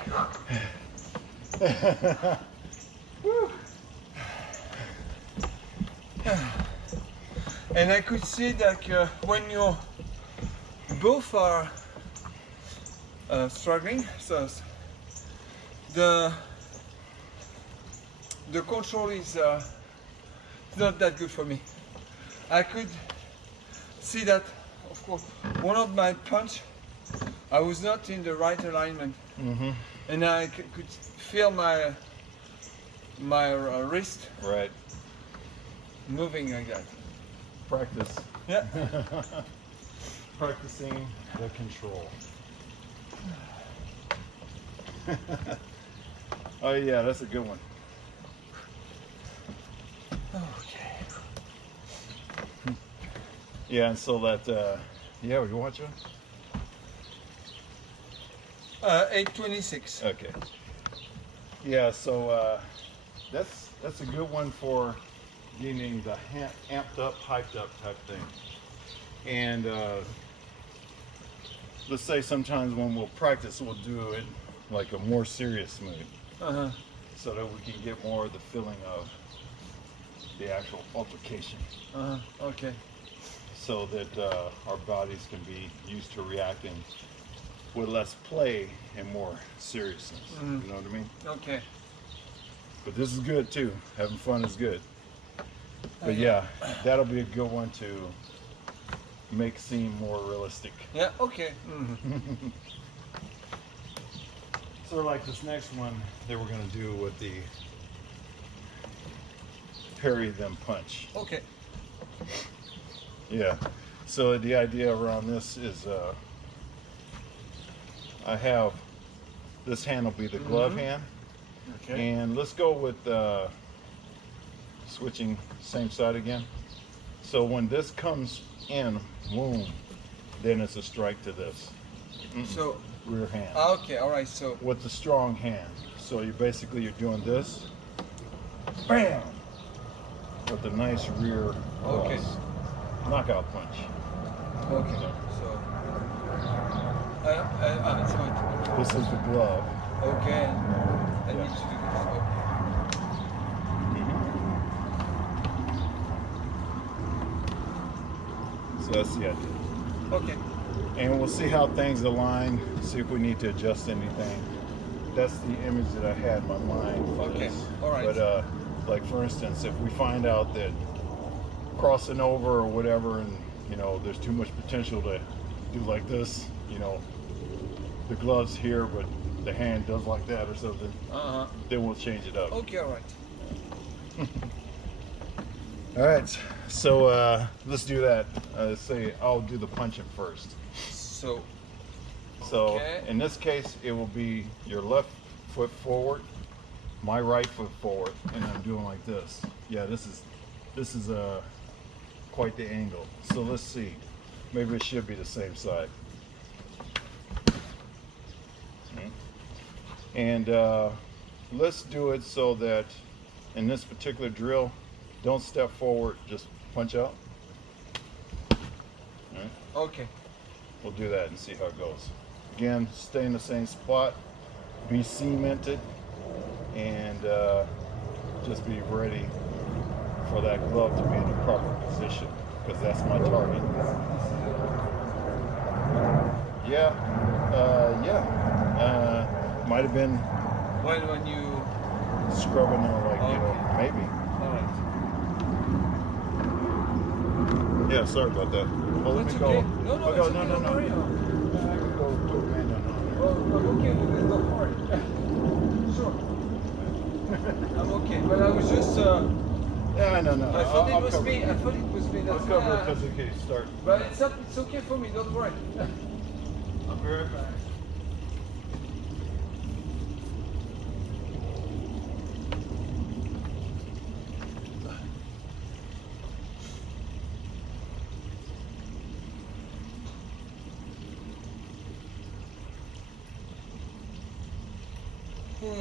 And I could see that when you both are struggling, so the control is not that good for me. I could see that, of course, one of my punch, I was not in the right alignment, and I could feel my wrist Right. moving like that. Practice. Yeah. Practicing the control. Oh yeah, that's a good one. Okay. Yeah, and so that, yeah, you watching? 8:26. Okay. Yeah, so that's a good one for getting the amped up, hyped up type thing. And let's say sometimes when we'll practice, we'll do it like a more serious mood, so that we can get more of the feeling of the actual altercation, Okay. so that our bodies can be used to reacting with less play and more seriousness. You know what I mean? Okay. But this is good too. Having fun is good. But yeah, that'll be a good one to make seem more realistic. Yeah. Okay. Sort of like this next one that we're gonna do with the parry then punch. Okay. Yeah. So the idea around this is I have this hand will be the glove hand. Okay. And let's go with switching same side again. So when this comes in, boom, then it's a strike to this. So. Rear hand. Okay. All right. So. With the strong hand. So you're doing this, bam, with a nice rear Okay. knockout punch. Okay. So. So This is the glove. okay. I need to do this. So that's the idea. Okay. And we'll see how things align, see if we need to adjust anything. That's the image that I had in my mind for Okay, this. all right. But like for instance, if we find out that crossing over or whatever, and you know, there's too much potential to do like this, you know, the glove's here, but the hand does like that or something, then we'll change it up. Okay. All right. All right, so let's do that. Say I'll do the punching first. So. So Okay. in this case, it will be your left foot forward, my right foot forward, and I'm doing like this. Yeah, this is quite the angle. So let's see. Maybe it should be the same side. And let's do it so that in this particular drill, don't step forward, just punch out. All right. Okay. We'll do that and see how it goes. Again, stay in the same spot, be cemented, and just be ready for that glove to be in the proper position, because that's my target. Yeah, might have been When you. scrubbing there, like, you know, maybe. All right. Yeah, sorry about that. Well, let That's me okay. go. No, I'll it's go. okay. No. Don't worry. I can go to a band on Oh, I'm okay with it. Don't worry. Sure. I'm okay. But I was just. Yeah, no. I thought I'll it was cover me. I thought it was me. I'll That's cover it why. because in case you start. But it's up. It's okay for me. Don't worry. I'll be right back. It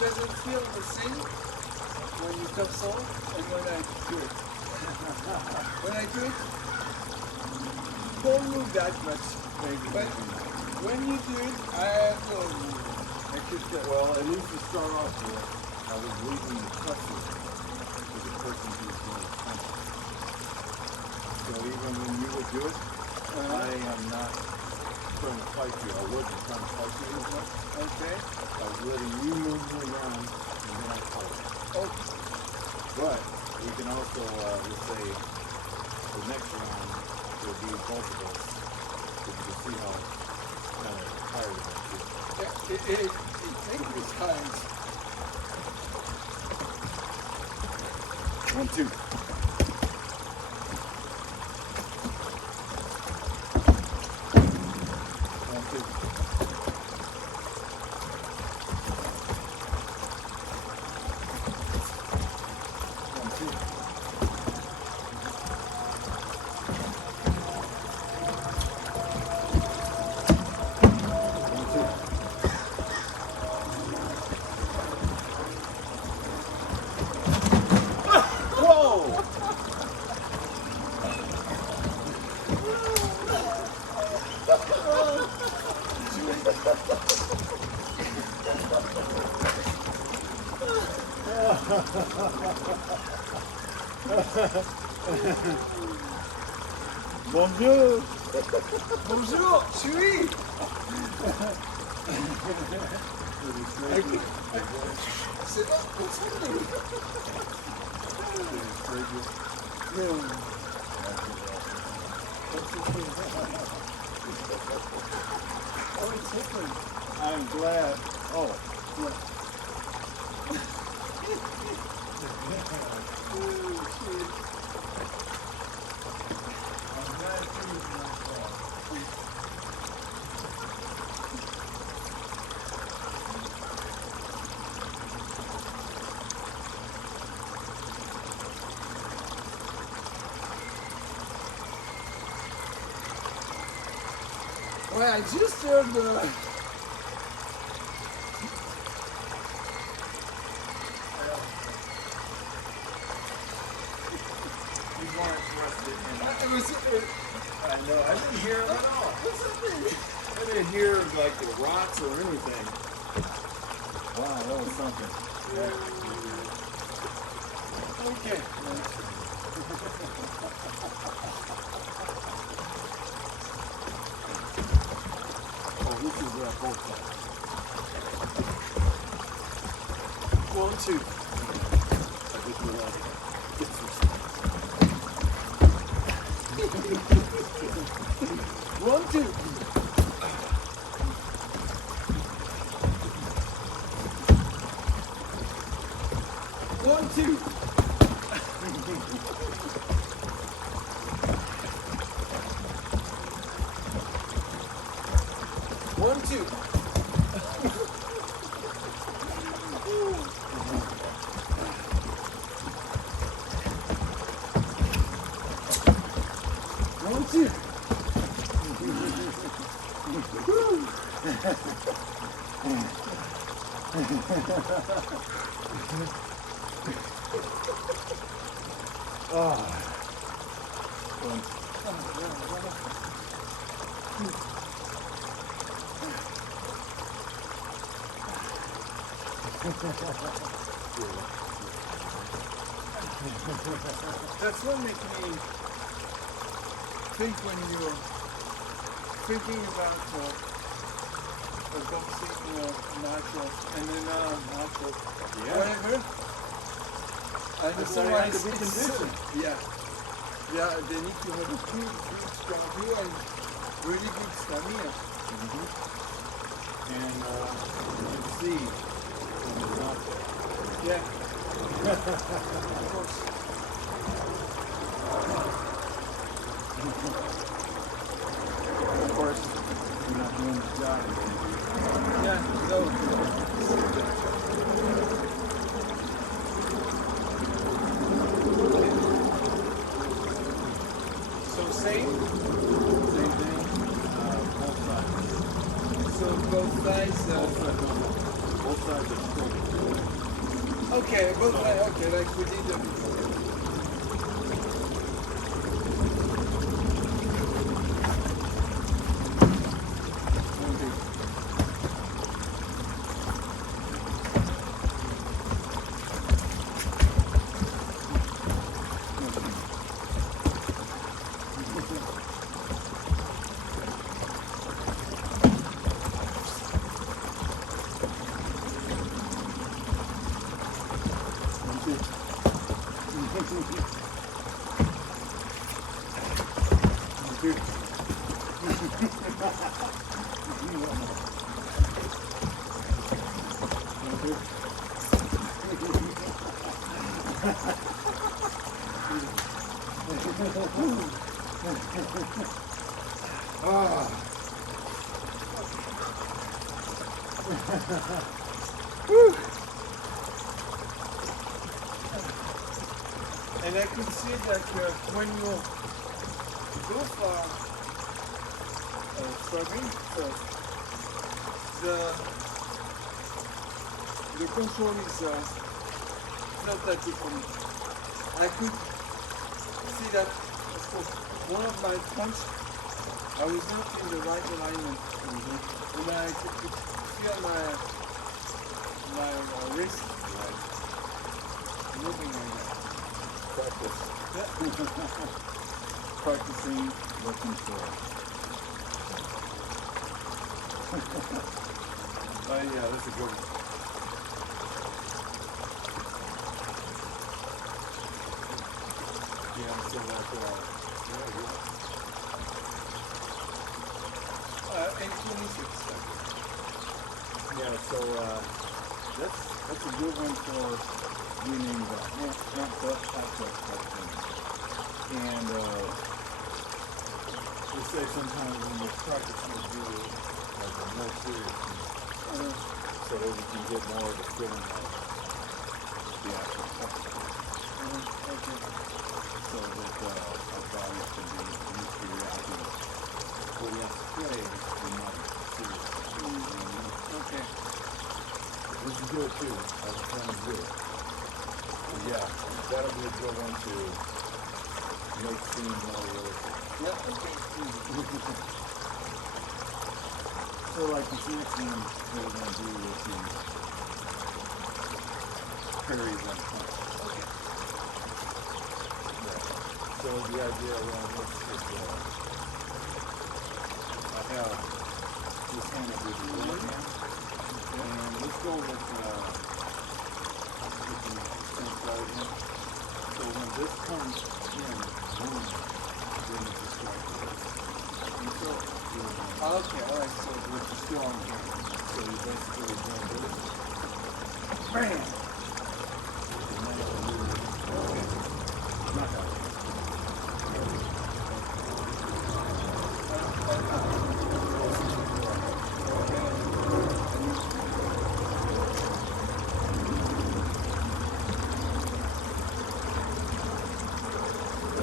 doesn't feel the same when you top salt and when I do it. When I do it, don't move that much. But when you do it, I will move. Well, at least to start off with, I was leaving the touches to the person who's going to punch it. So even when you would do it, I am not trying to fight you. I wasn't trying to fight you as much. Okay. I was letting you move me around and then I fight. Okay. But we can also, let's say, the next round will be both of us. So you can see how kind of tired I am. Yeah, it takes me time. 1, 2. 1, 2. 1, 2. Whoa! Bonjour! Bonjour, Chewy! C'est bon, continue. Oh, it's different. I'm glad. Oh, yeah. I'm glad you was not fault. Well, I just heard the... He's more interested in It was... I know. I didn't hear him at all. What's happening? I didn't hear like the rocks or anything. Wow, that was something. Okay. Oh, this is both sides. 1, 2. I just realized this was 1, 2. 1, 2. 1, 2. 1, 2. That's what makes me think when you're thinking about boxing matches, MMA matches, whatever. And That's so why you have it's, to be it's conditioned. yeah, they need to have a good cardio and really good stamina. And you can see when it's not there. Yeah. Of course. Of course, you're not doing the job. Yeah, so same. Same thing, both sides. So both sides. Both sides are straight. Okay, both sides. Okay, like we did before. And I could see that when you both are struggling, the control is not that different. I could see that, of course, one of my punches, I was not in the right alignment. And I could feel my wrist moving like that. Practice. Practicing. Looking for it. Oh yeah, that's a good one. Yeah, I'm still like And 26. yeah, so that's a good one for winning the amped up type. And we say sometimes when you're practicing to do like a more serious thing, so that we can get more of the feeling of the actual exercise. Okay. So that our bodies can be used to reacting when we have to play and not serious. Okay. Which is good too. I was trying to do it. But yeah, that'll be a good one to make seem more realistic. Yeah, okay. So like this next one, what we're going to do is the parries and punch. Okay. Yeah. So the idea around this is I have this hand of the right hand. And let's go with the same side again. So when this comes in, boom, then it's a strike. And so, Okay, alright, so with the strong hand. So you basically doing this. bam! And then it'll move. Okay. Knockout.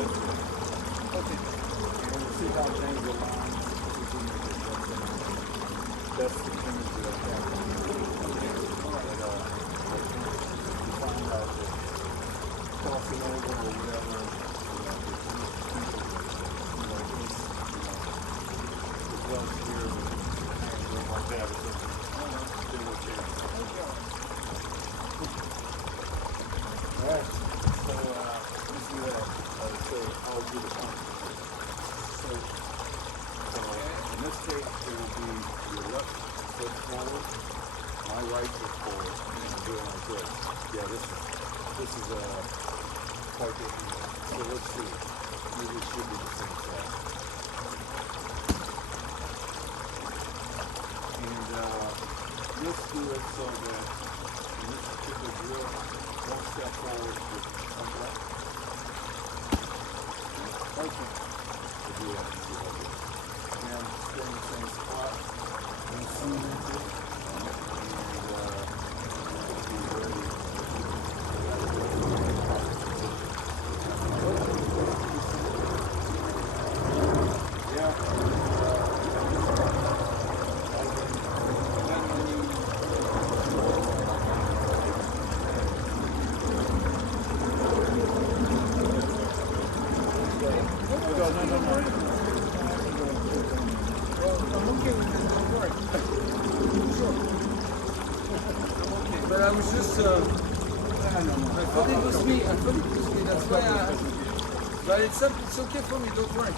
Okay. And we'll see how things align. That's the things that I have. But, you find out that crossing over or whatever have it. Then we'll change it. Alright, so let's do that. So I'll do the count. So in this case, it will be your left foot forward, my right foot forward, and I'm doing like this. Yeah, this is quite different. So let's see. Maybe it should be the same size. And let's do it so that in this particular drill, one step forward with one left. Okay. We'll do that and see how it goes. And stay in the same spot. And zoom into it. And be ready. But I was just, I thought it was me, that's why but it's okay for me, don't worry.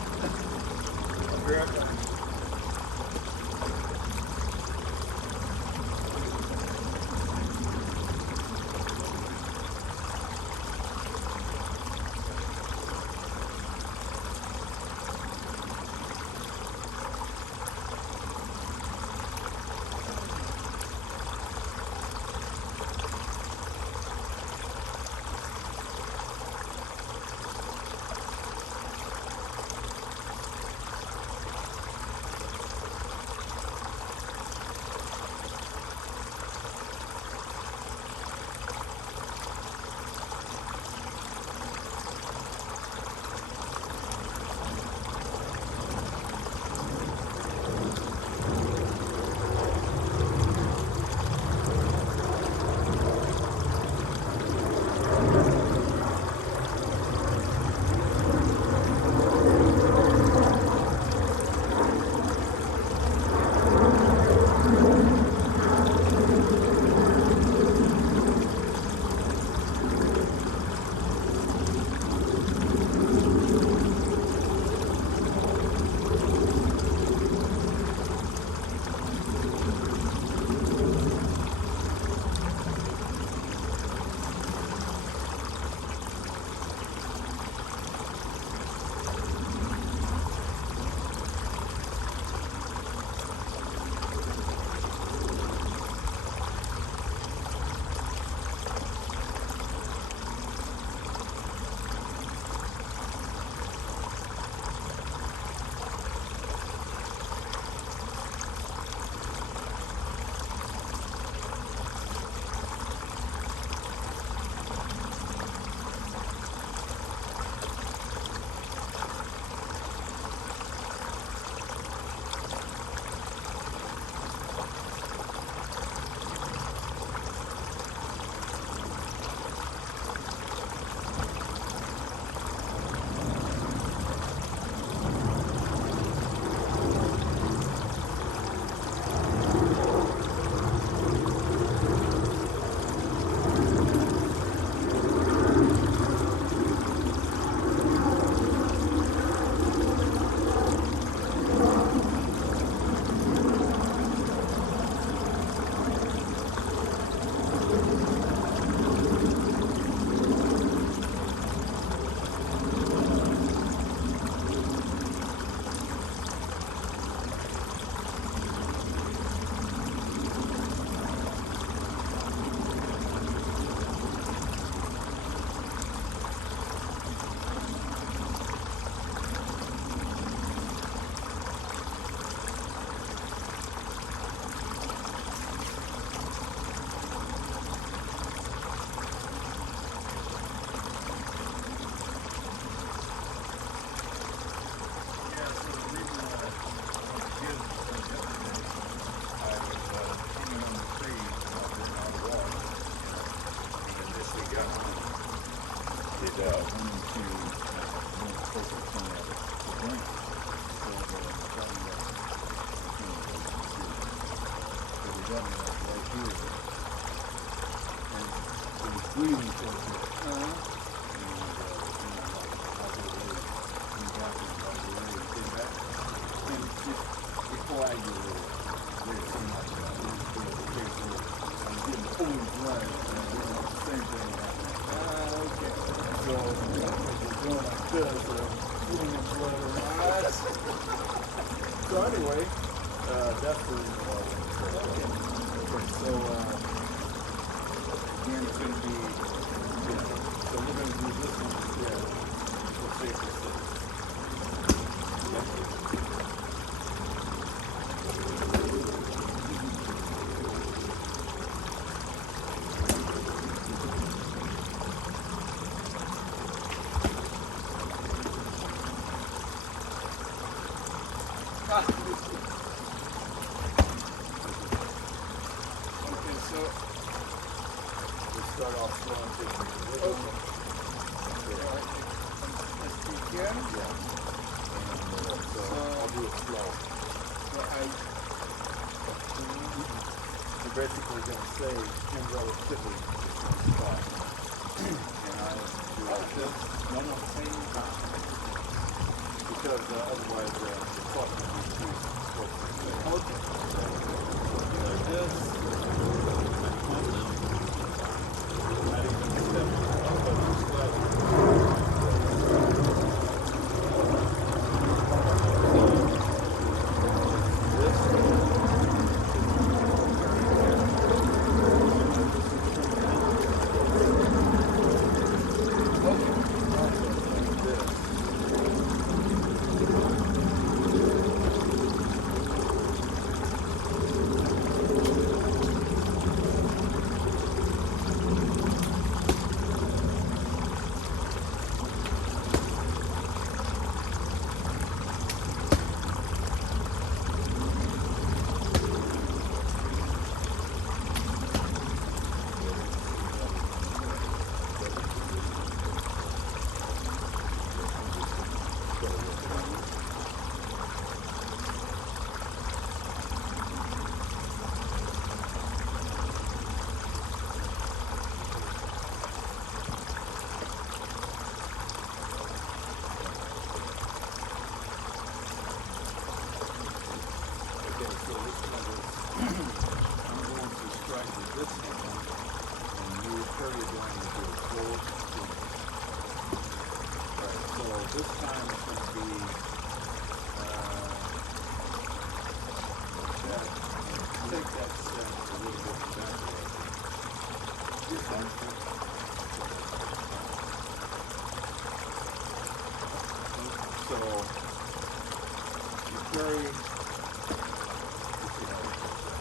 got me like right here. And it was breathing for a bit. And, like, I was away in the bathroom, I was away, came back. And it coagulated very so much. I didn't feel okay, so I was getting pulling blood. And, the same thing happened. Okay. So, we're going like this, pulling the blood around. So anyway, that's the reason why I went to church. Okay. So, again, it's going to be, so we're going to do this one instead. For safety sake. Okay, so we'll start off slow and take it. Okay. Let's begin. Yeah. And so I'll do it slow. So You're basically going to say in relatively the same spot. And I do like this. No, same time. Because otherwise the clock will be too close to the same. Okay. Like this. Not even a step up, but slightly. This time it's going to be take that step a little bit backward. This one. So you carry. You see how it goes there.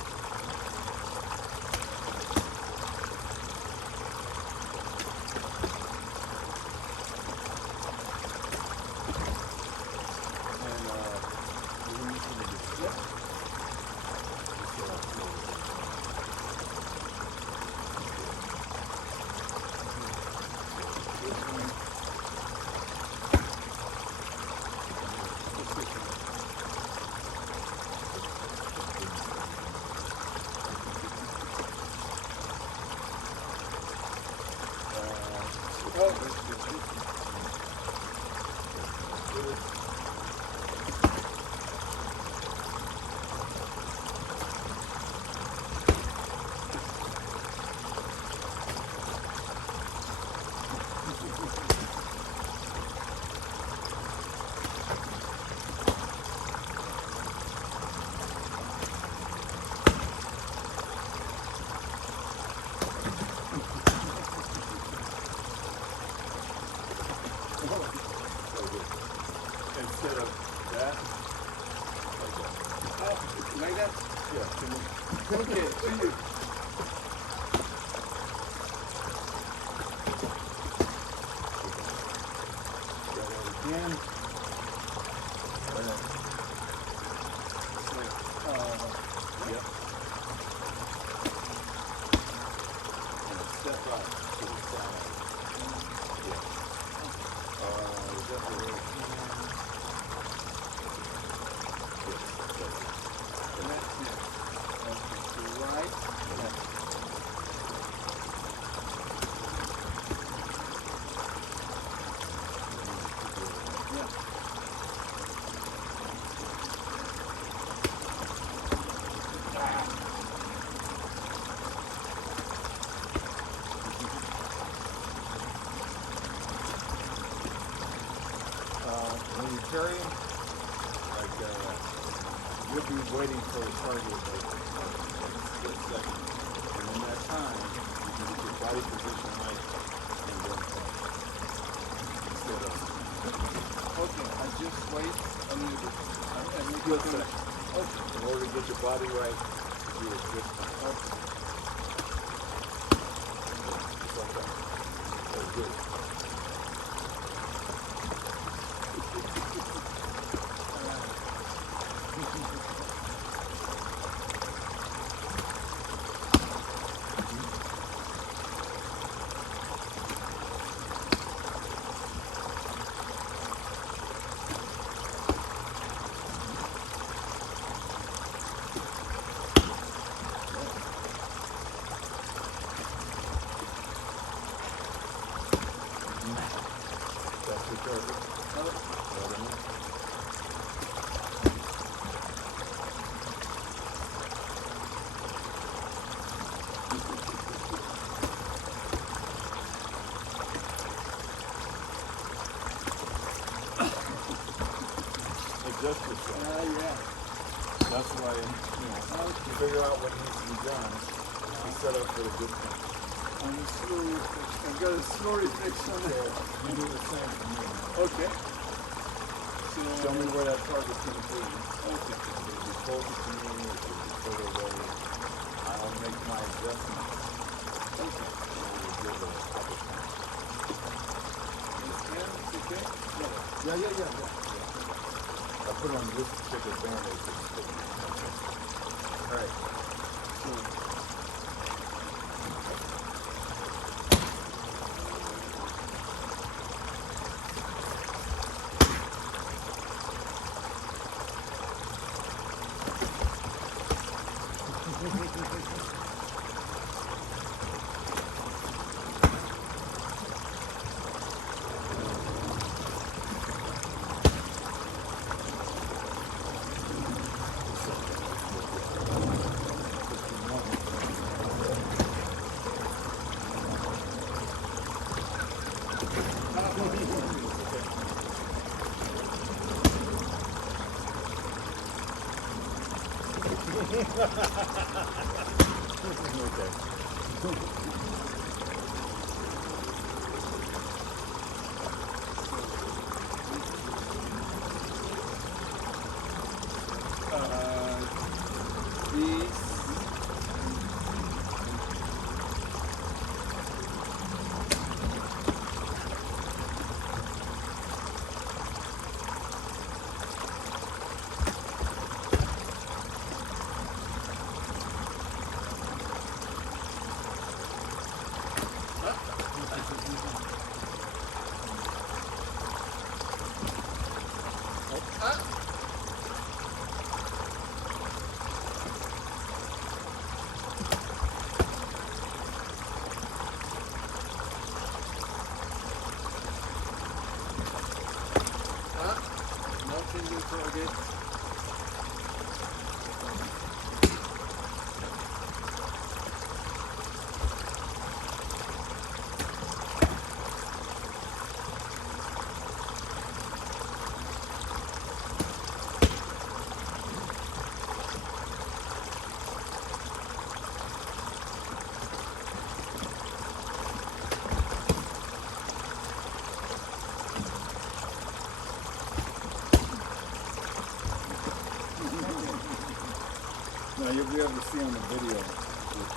Instead of that, like that? yeah. Okay, see you. Again. Yep. And step up to the side. Yeah. Is that the right hand? Yes. Okay, to the right. carry him, like you'll be waiting for the target like split second. And in that time, you can get your body position right and then instead of Okay, I just wait a little bit. And make split it second. Okay. In order to get your body right, you do a good time. Okay. Just like that. That's good. That's your target. Adjust yourself. Yeah. That's why, you figure out what needs to be done to set up for the good thing. I'm a slow reflex. I've got a slow reflection there. You do the same for me. Okay. So Show me where that target's going to be. Okay. If you focus to me, if you further away, I'll make my adjustment. Okay. And we'll give it a couple times. It's okay? Yeah. I put on this particular band-aid to stick. All right. So, these nothing you target. Now you'll be able to see on the video with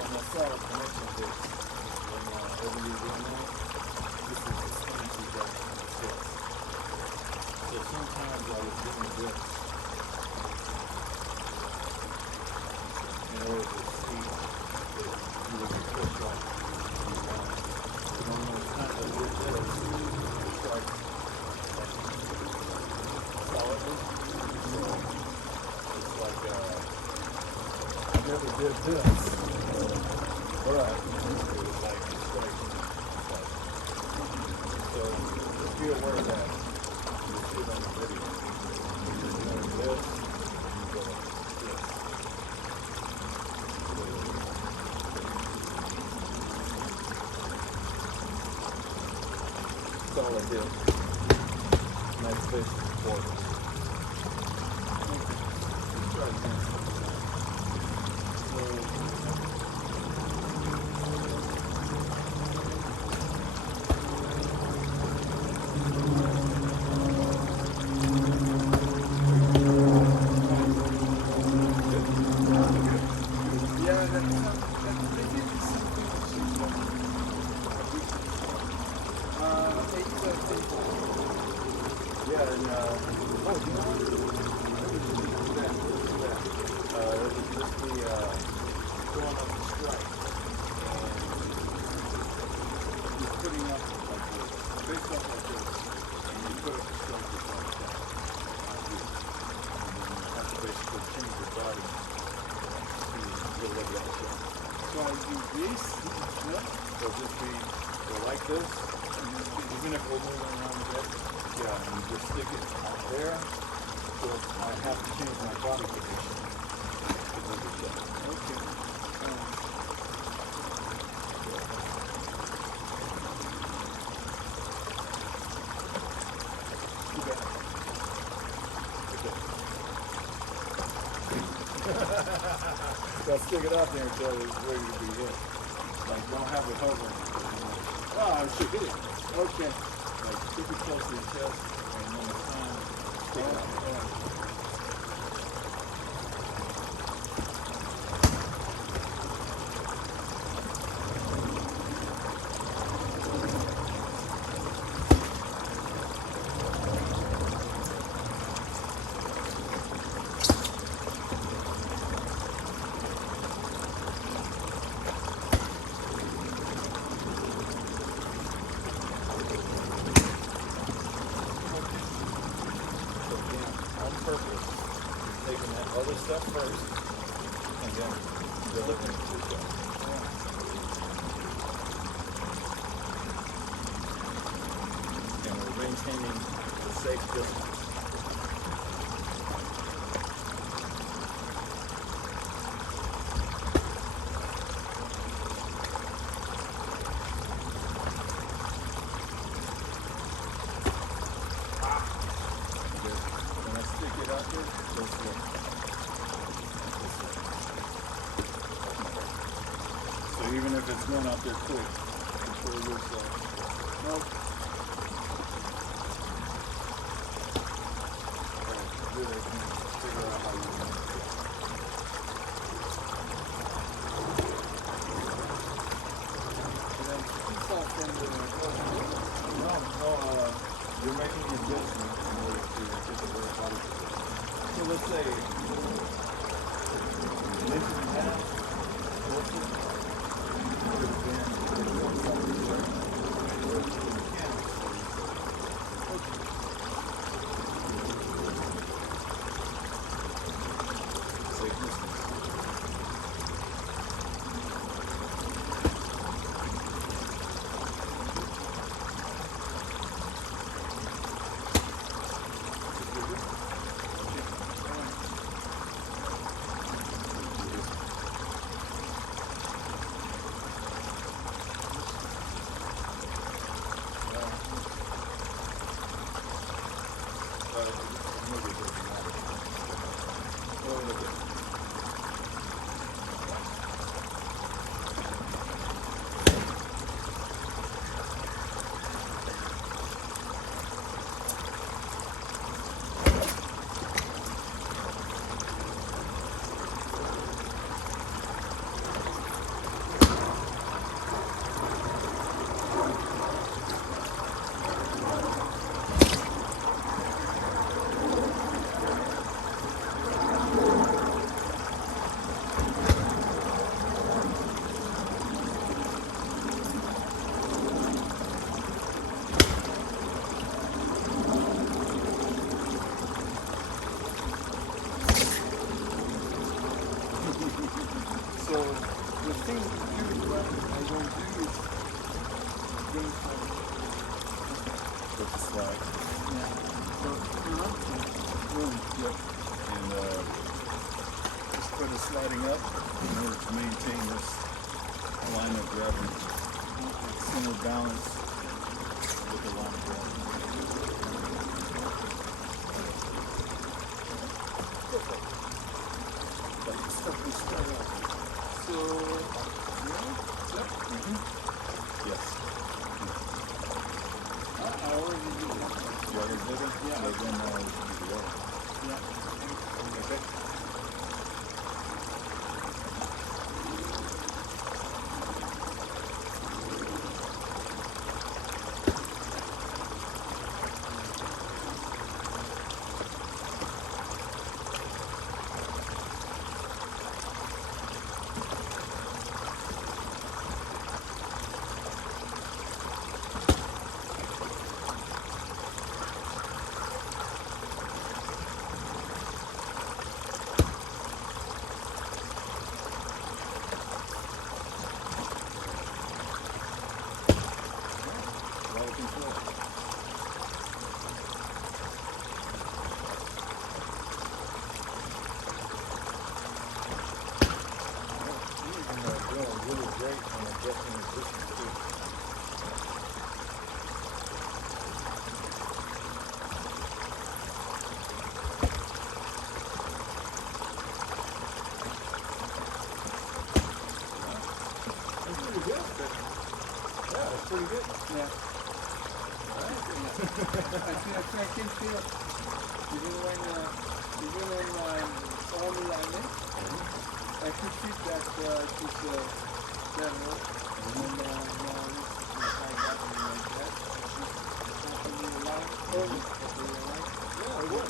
on the saddle connection bit over you doing that. This is the stance you got on the hips. So sometimes I was doing this in order to see that you would be pushed off. You don't know it's kind of with this. It's like solidly. It's like I never did this, but it was like straight. So just be aware of that. You'll see it on the video. You're doing this, you go like this. That's all I did. nice base to support us. Let's try again. Yeah, that's maybe something Yeah, and oh, you know what? That. It was just the going up the strike, and you're putting up like this, based off like this, and you put up the strike just like that, and then you have to basically change your body to get rid of that shit. So I do this, so just be go like this, even if we're moving around a bit. Yeah, and you just stick it out there, so I have to change my body position to do the shot. Okay. Too bad. So stick it out there until it's ready to be hit. Like, don't have it hovering. Oh, I should hit it. Okay. Like, keep it close to your chest, and when it's time, stick it out. Taking that other step first, and then delivering it to yourself. And we're maintaining the safe distance. When I stick it out there, this way. So even if it's going out there quick, control yourself. Nope. Really figure out how you want to do it. And then it's all from the you're making an adjustment in order to get the right body position. So let's say an inch and a half, 4 feet. Could have been one something there. Or the mechanics. Safe distance. So the thing to do, what I'm going to do is bring some With the slide. Yep. And just put it sliding up in order to maintain this line of gravity. Center balance with the line of gravity. So, Yes. I already did it. You already did it? Yeah. So then we can do the other. Yeah. Okay. Well, control. Doing really great on adjusting the distance too. That's pretty good. Yeah, that's pretty good. Yeah. I can feel, even when only like this, I could feel that it's better. And now it's like that and like that. Actually alive. Yeah, it was.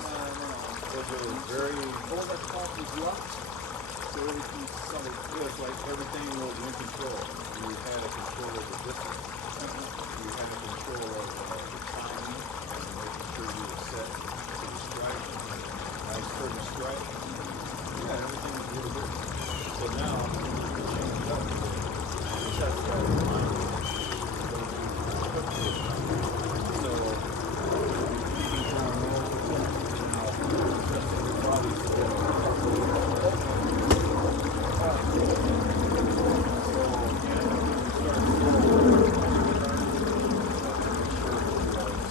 Was it very... All that part is locked, so everything's solid. It was like everything was in control. You had a control of the distance. You had a control of the timing and making sure you were set to the strike. Nice certain strike. Yeah, everything was really good. So now, we change it up. We try to try to remind you. So, keeping down low, now, adjusting the body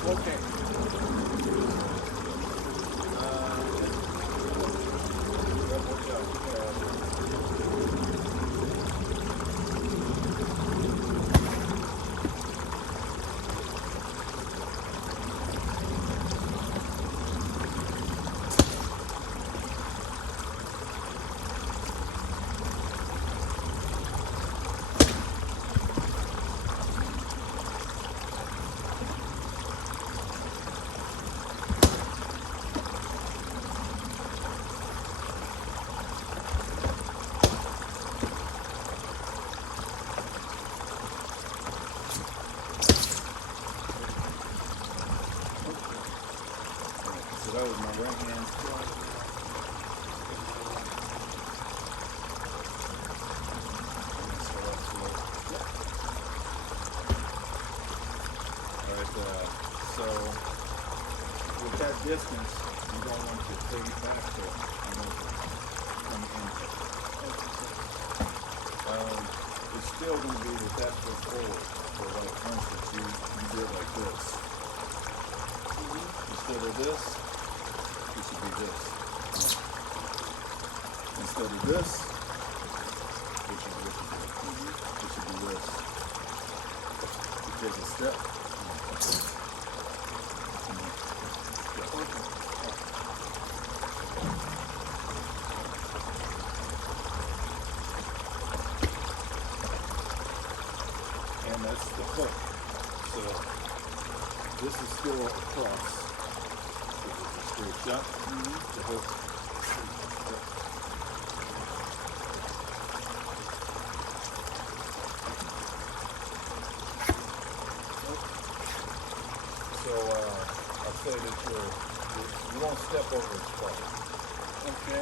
Okay. So that was my right hand. Alright, so with that distance, you don't want to fade back, so you want to come in. It's still going to be with that foot forward. So like, for instance, you do it like this. Instead of this, it should be this. Instead of this, it should be this. Because it's step. And that's the hook. So this is still across. It's a straight shot. The hook. So I'll say that you won't step over its part. Okay.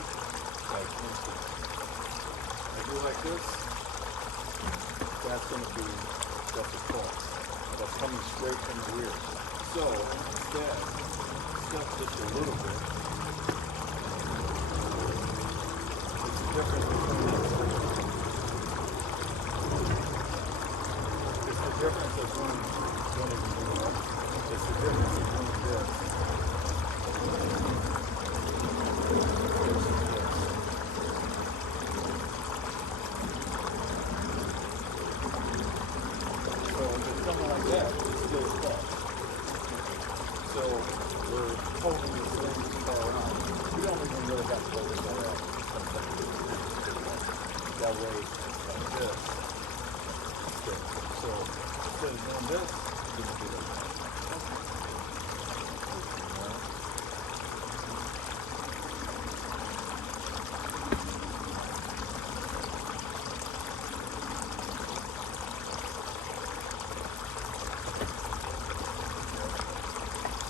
Like instant. I do like this. That's a cross. That's coming straight from the rear. So instead, step just a little bit. It's the difference between it's the difference of doing it's the difference of doing this. Yeah, it's still stuck. So we're holding this thing far around. We don't even really have to hold it that out. That way, like this. Okay. So instead of doing this, we're going to do like that.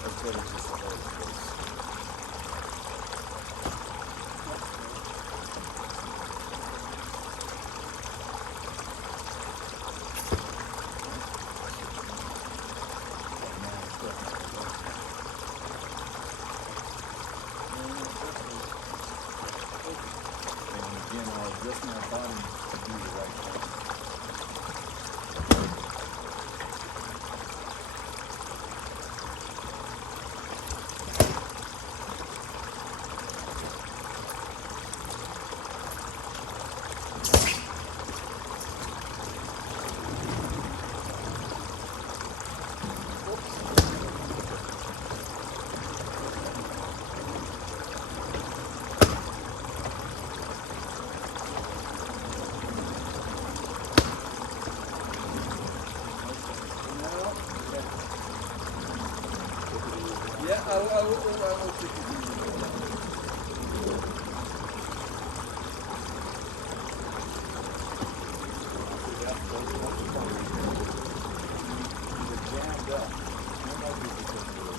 That's better than just hold this. And again, I'll adjust my body to do the right thing. Yeah, I will take it easy. Jammed up. It might be because of it.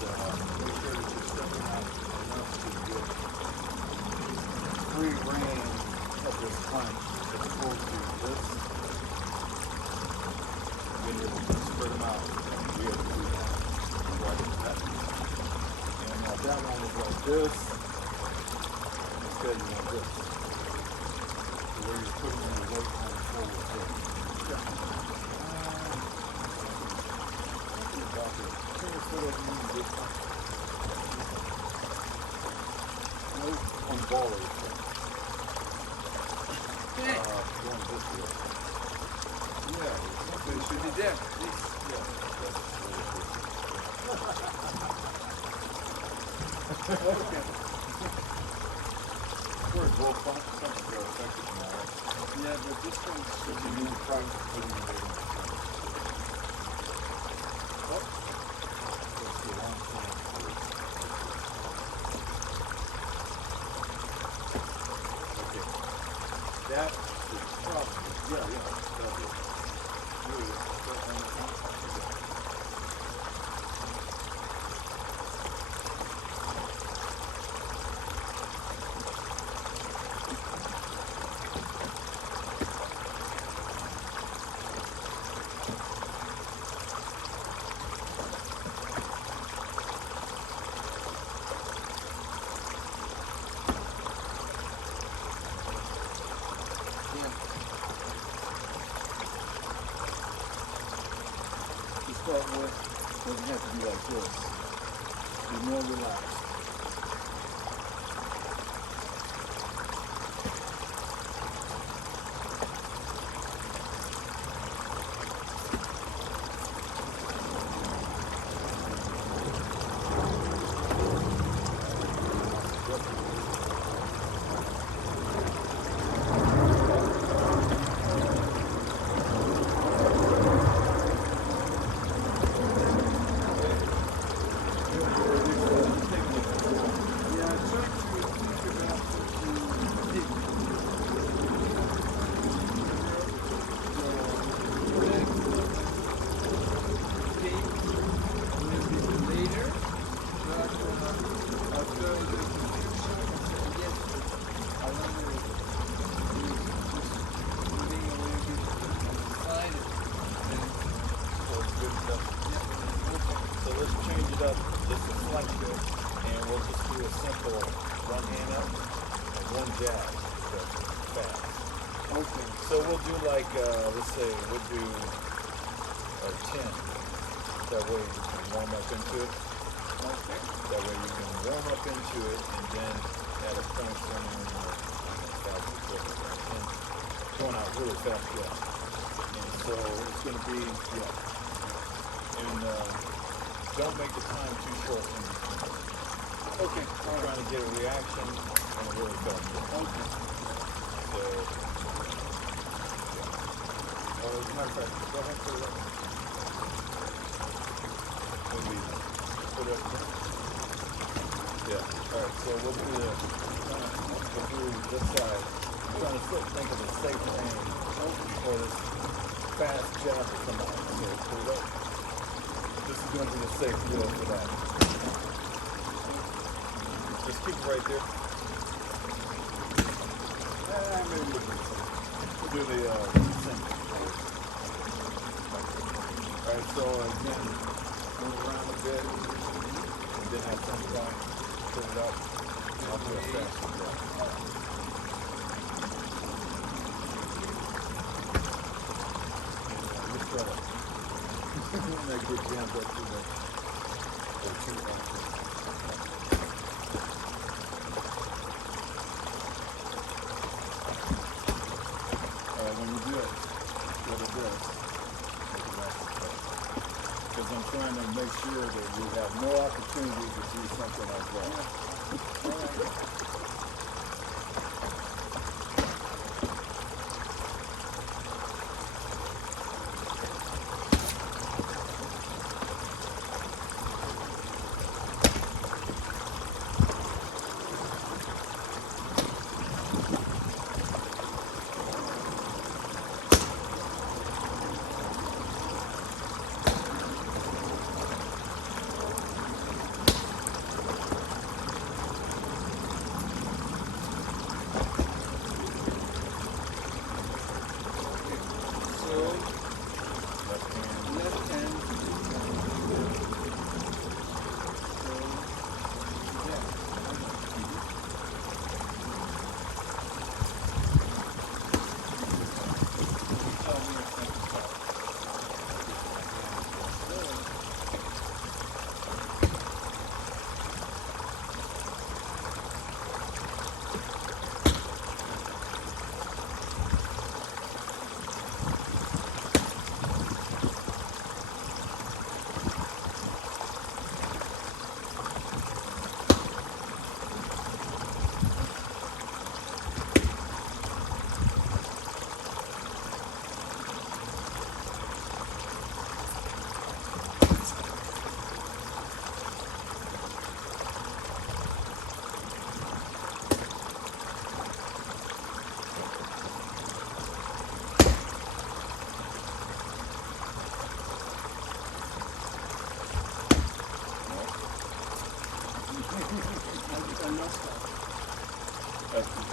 But make sure that you're stepping out enough to get free reign of this punch as opposed to this. Then you're able to spread them out and be able to do that. Right in that. And now that one was like this. Instead you want this. So where you're putting your weight on the forward foot. No, on ball rate. Going this way. Yeah, So it should be there. This. yeah, that's really good. Okay. We're both functions are effective now. Yeah, but this one should If be you need to practice putting your weight on the front. That's the long time. Okay. That is probably, yeah, that's it. Really, that's on the front. To start with, doesn't have to be like this. Be more relaxed. So let's change it up just a slight bit, and we'll just do a simple one hand up and one jab. So fast. Okay. So we'll do like, let's say we'll do 10. That way you can warm up into it. Okay. That way you can warm up into it, and then at a point when you're 5, 6, 7, 8, 10, going out really fast, yeah. And So it's going to be, And don't make the time too short in between. okay. We're trying to get a reaction and a really good. Okay. So, As a matter of fact, go ahead for that. maybe put up. Yeah. All right. So we'll do the. We'll do this side. I'm trying to think of a safe aim for this fast jab or somebody. So put it up. This is going to be the safe deal for that. Just keep it right there. Maybe we'll Do the single. Alright, so again, move around a bit, and then at some point, put it up, and I'll do a fast one. Just try to make good jams up to the when you do it, go to this. Because I'm trying to make sure that you have more opportunity to do something like that.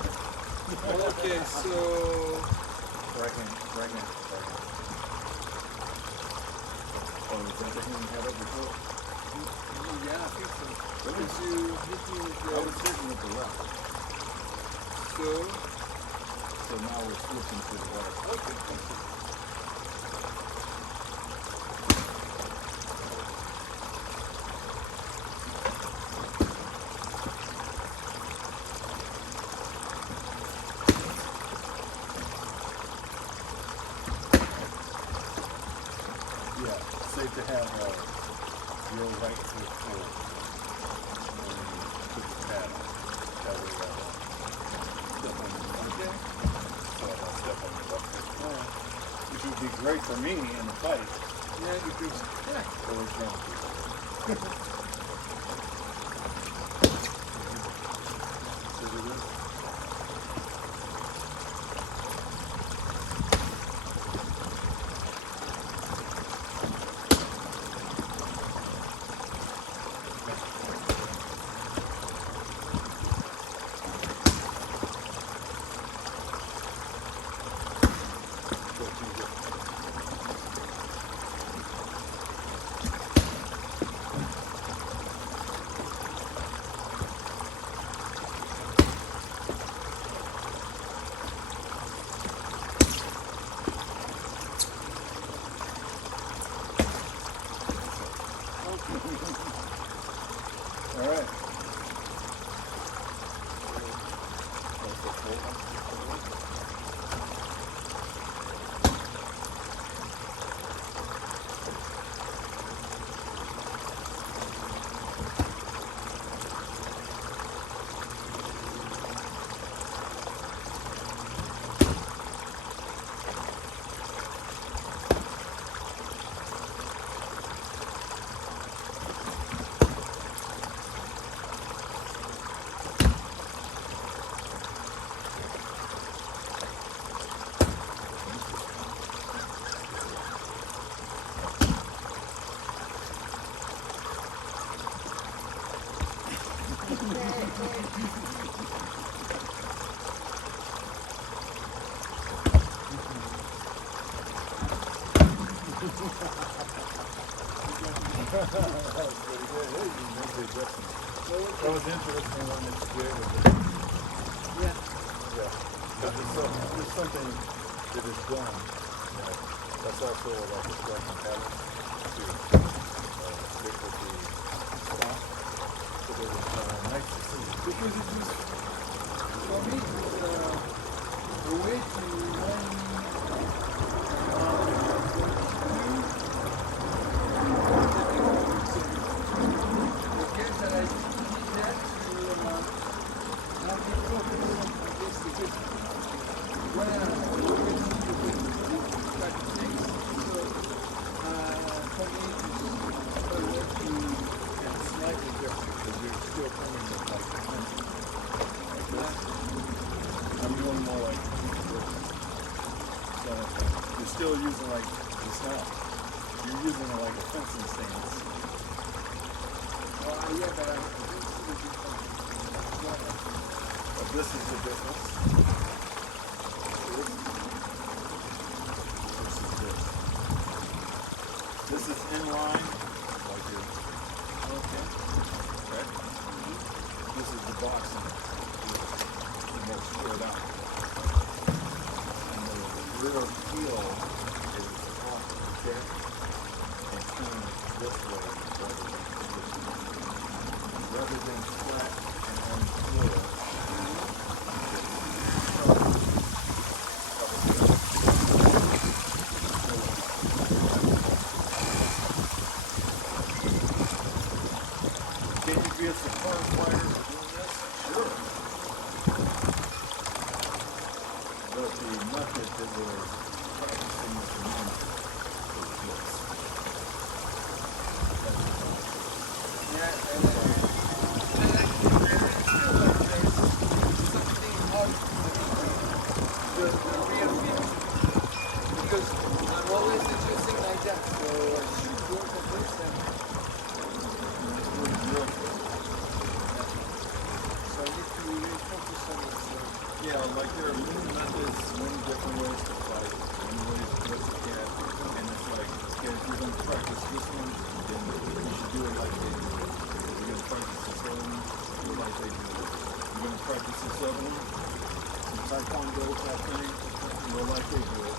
Okay, so Right hand. Oh, is that the hand you had it before? yeah, I think so. Because you hit me with I was the hitting with the left. So now we're switching to the right. okay. Yeah, it's safe to have your right foot forward when you put the pad on. That way step on your left. Okay. So I don't step on your left foot. Alright. Which would be great for me in the fight. Yeah, because Or it's wrong for you. See what it is? was pretty good. Hey, you made the adjustment. That was interesting when it's good. Yeah. Yeah. But there's something that is done. That's also like a striking pattern to stick with the spot. So it was nice to see. Because it was, for me, it was a way to remind me the games that I did that to not be focused on this because when I always do the type of things, so for me it's a way to And slightly different because you're still coming with like a pencil. Like this. I'm doing more like this. So you're still using like it's not. You're using it like a fencing stance. yeah, but I don't see the difference. But this is the difference. This is in line, like your, Okay. right? This is the boxing. It's more spread out. And the rear heel is off the chair and turned this way rather than flat and on the floor. Can you be a surprise fighter for doing this? Sure. But the method that we're practicing at the moment is this. Yeah, and I feel like there's something hard the real feel. Because I'm always adjusting like that, so I should go for this and so I need to really focus on it. So. Yeah, like there are many methods, many different ways to fight, many ways to dress a cat, and it's like, okay, if you're going to practice this one, then you should do it like they do it. If you're going to practice this other one, do it like they do it. If you're going to practice this other one, some taekwondo type thing, do it like they do it.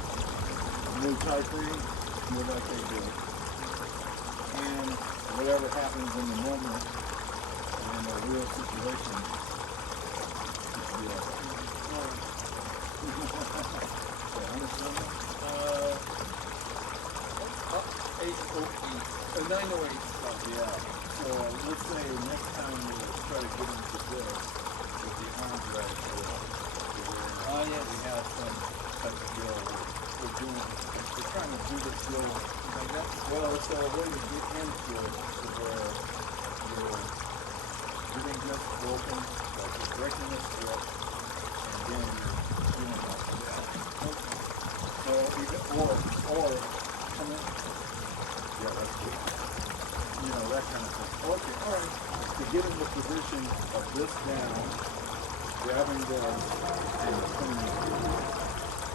Muay Thai thing, do it like they do it. And whatever happens in the moment, in a real situation, you should be like that. Yeah, understand that? 808, 908. Yeah. So let's say next time we try to get into this with the arms right here. Oh, yes. We have some type of drill. We're doing. We're trying to do this drill Like that? well. It's a way to get into it to where you're getting this broken, like you're breaking this grip, and then you're doing like that. Or come in. Yeah, that's good. You know, that kind of thing. Okay, all right. To get in the position of this down, grabbing this and turning it,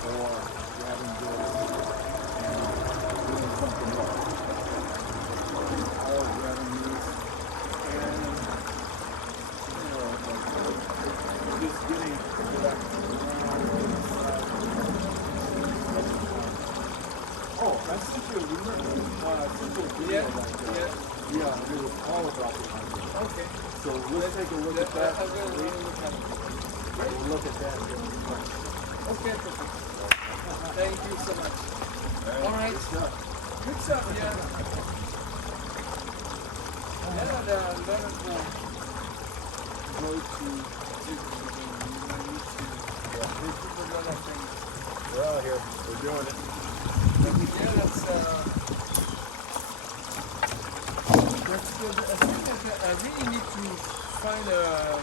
or grabbing this and doing something else, or grabbing these and just getting back around. Oh, I sent you a video. I sent you a video like that. Yeah, it was all about the content. Okay. So let's take a look at that. I'm going to look at it. We'll look at that. Okay, perfect. Thank you so much. All right. Good stuff. Good stuff, yeah. Yeah, there are a lot of go to a lot of things. We're out here. We're doing it. Yeah, that's good. I think that I really need to find a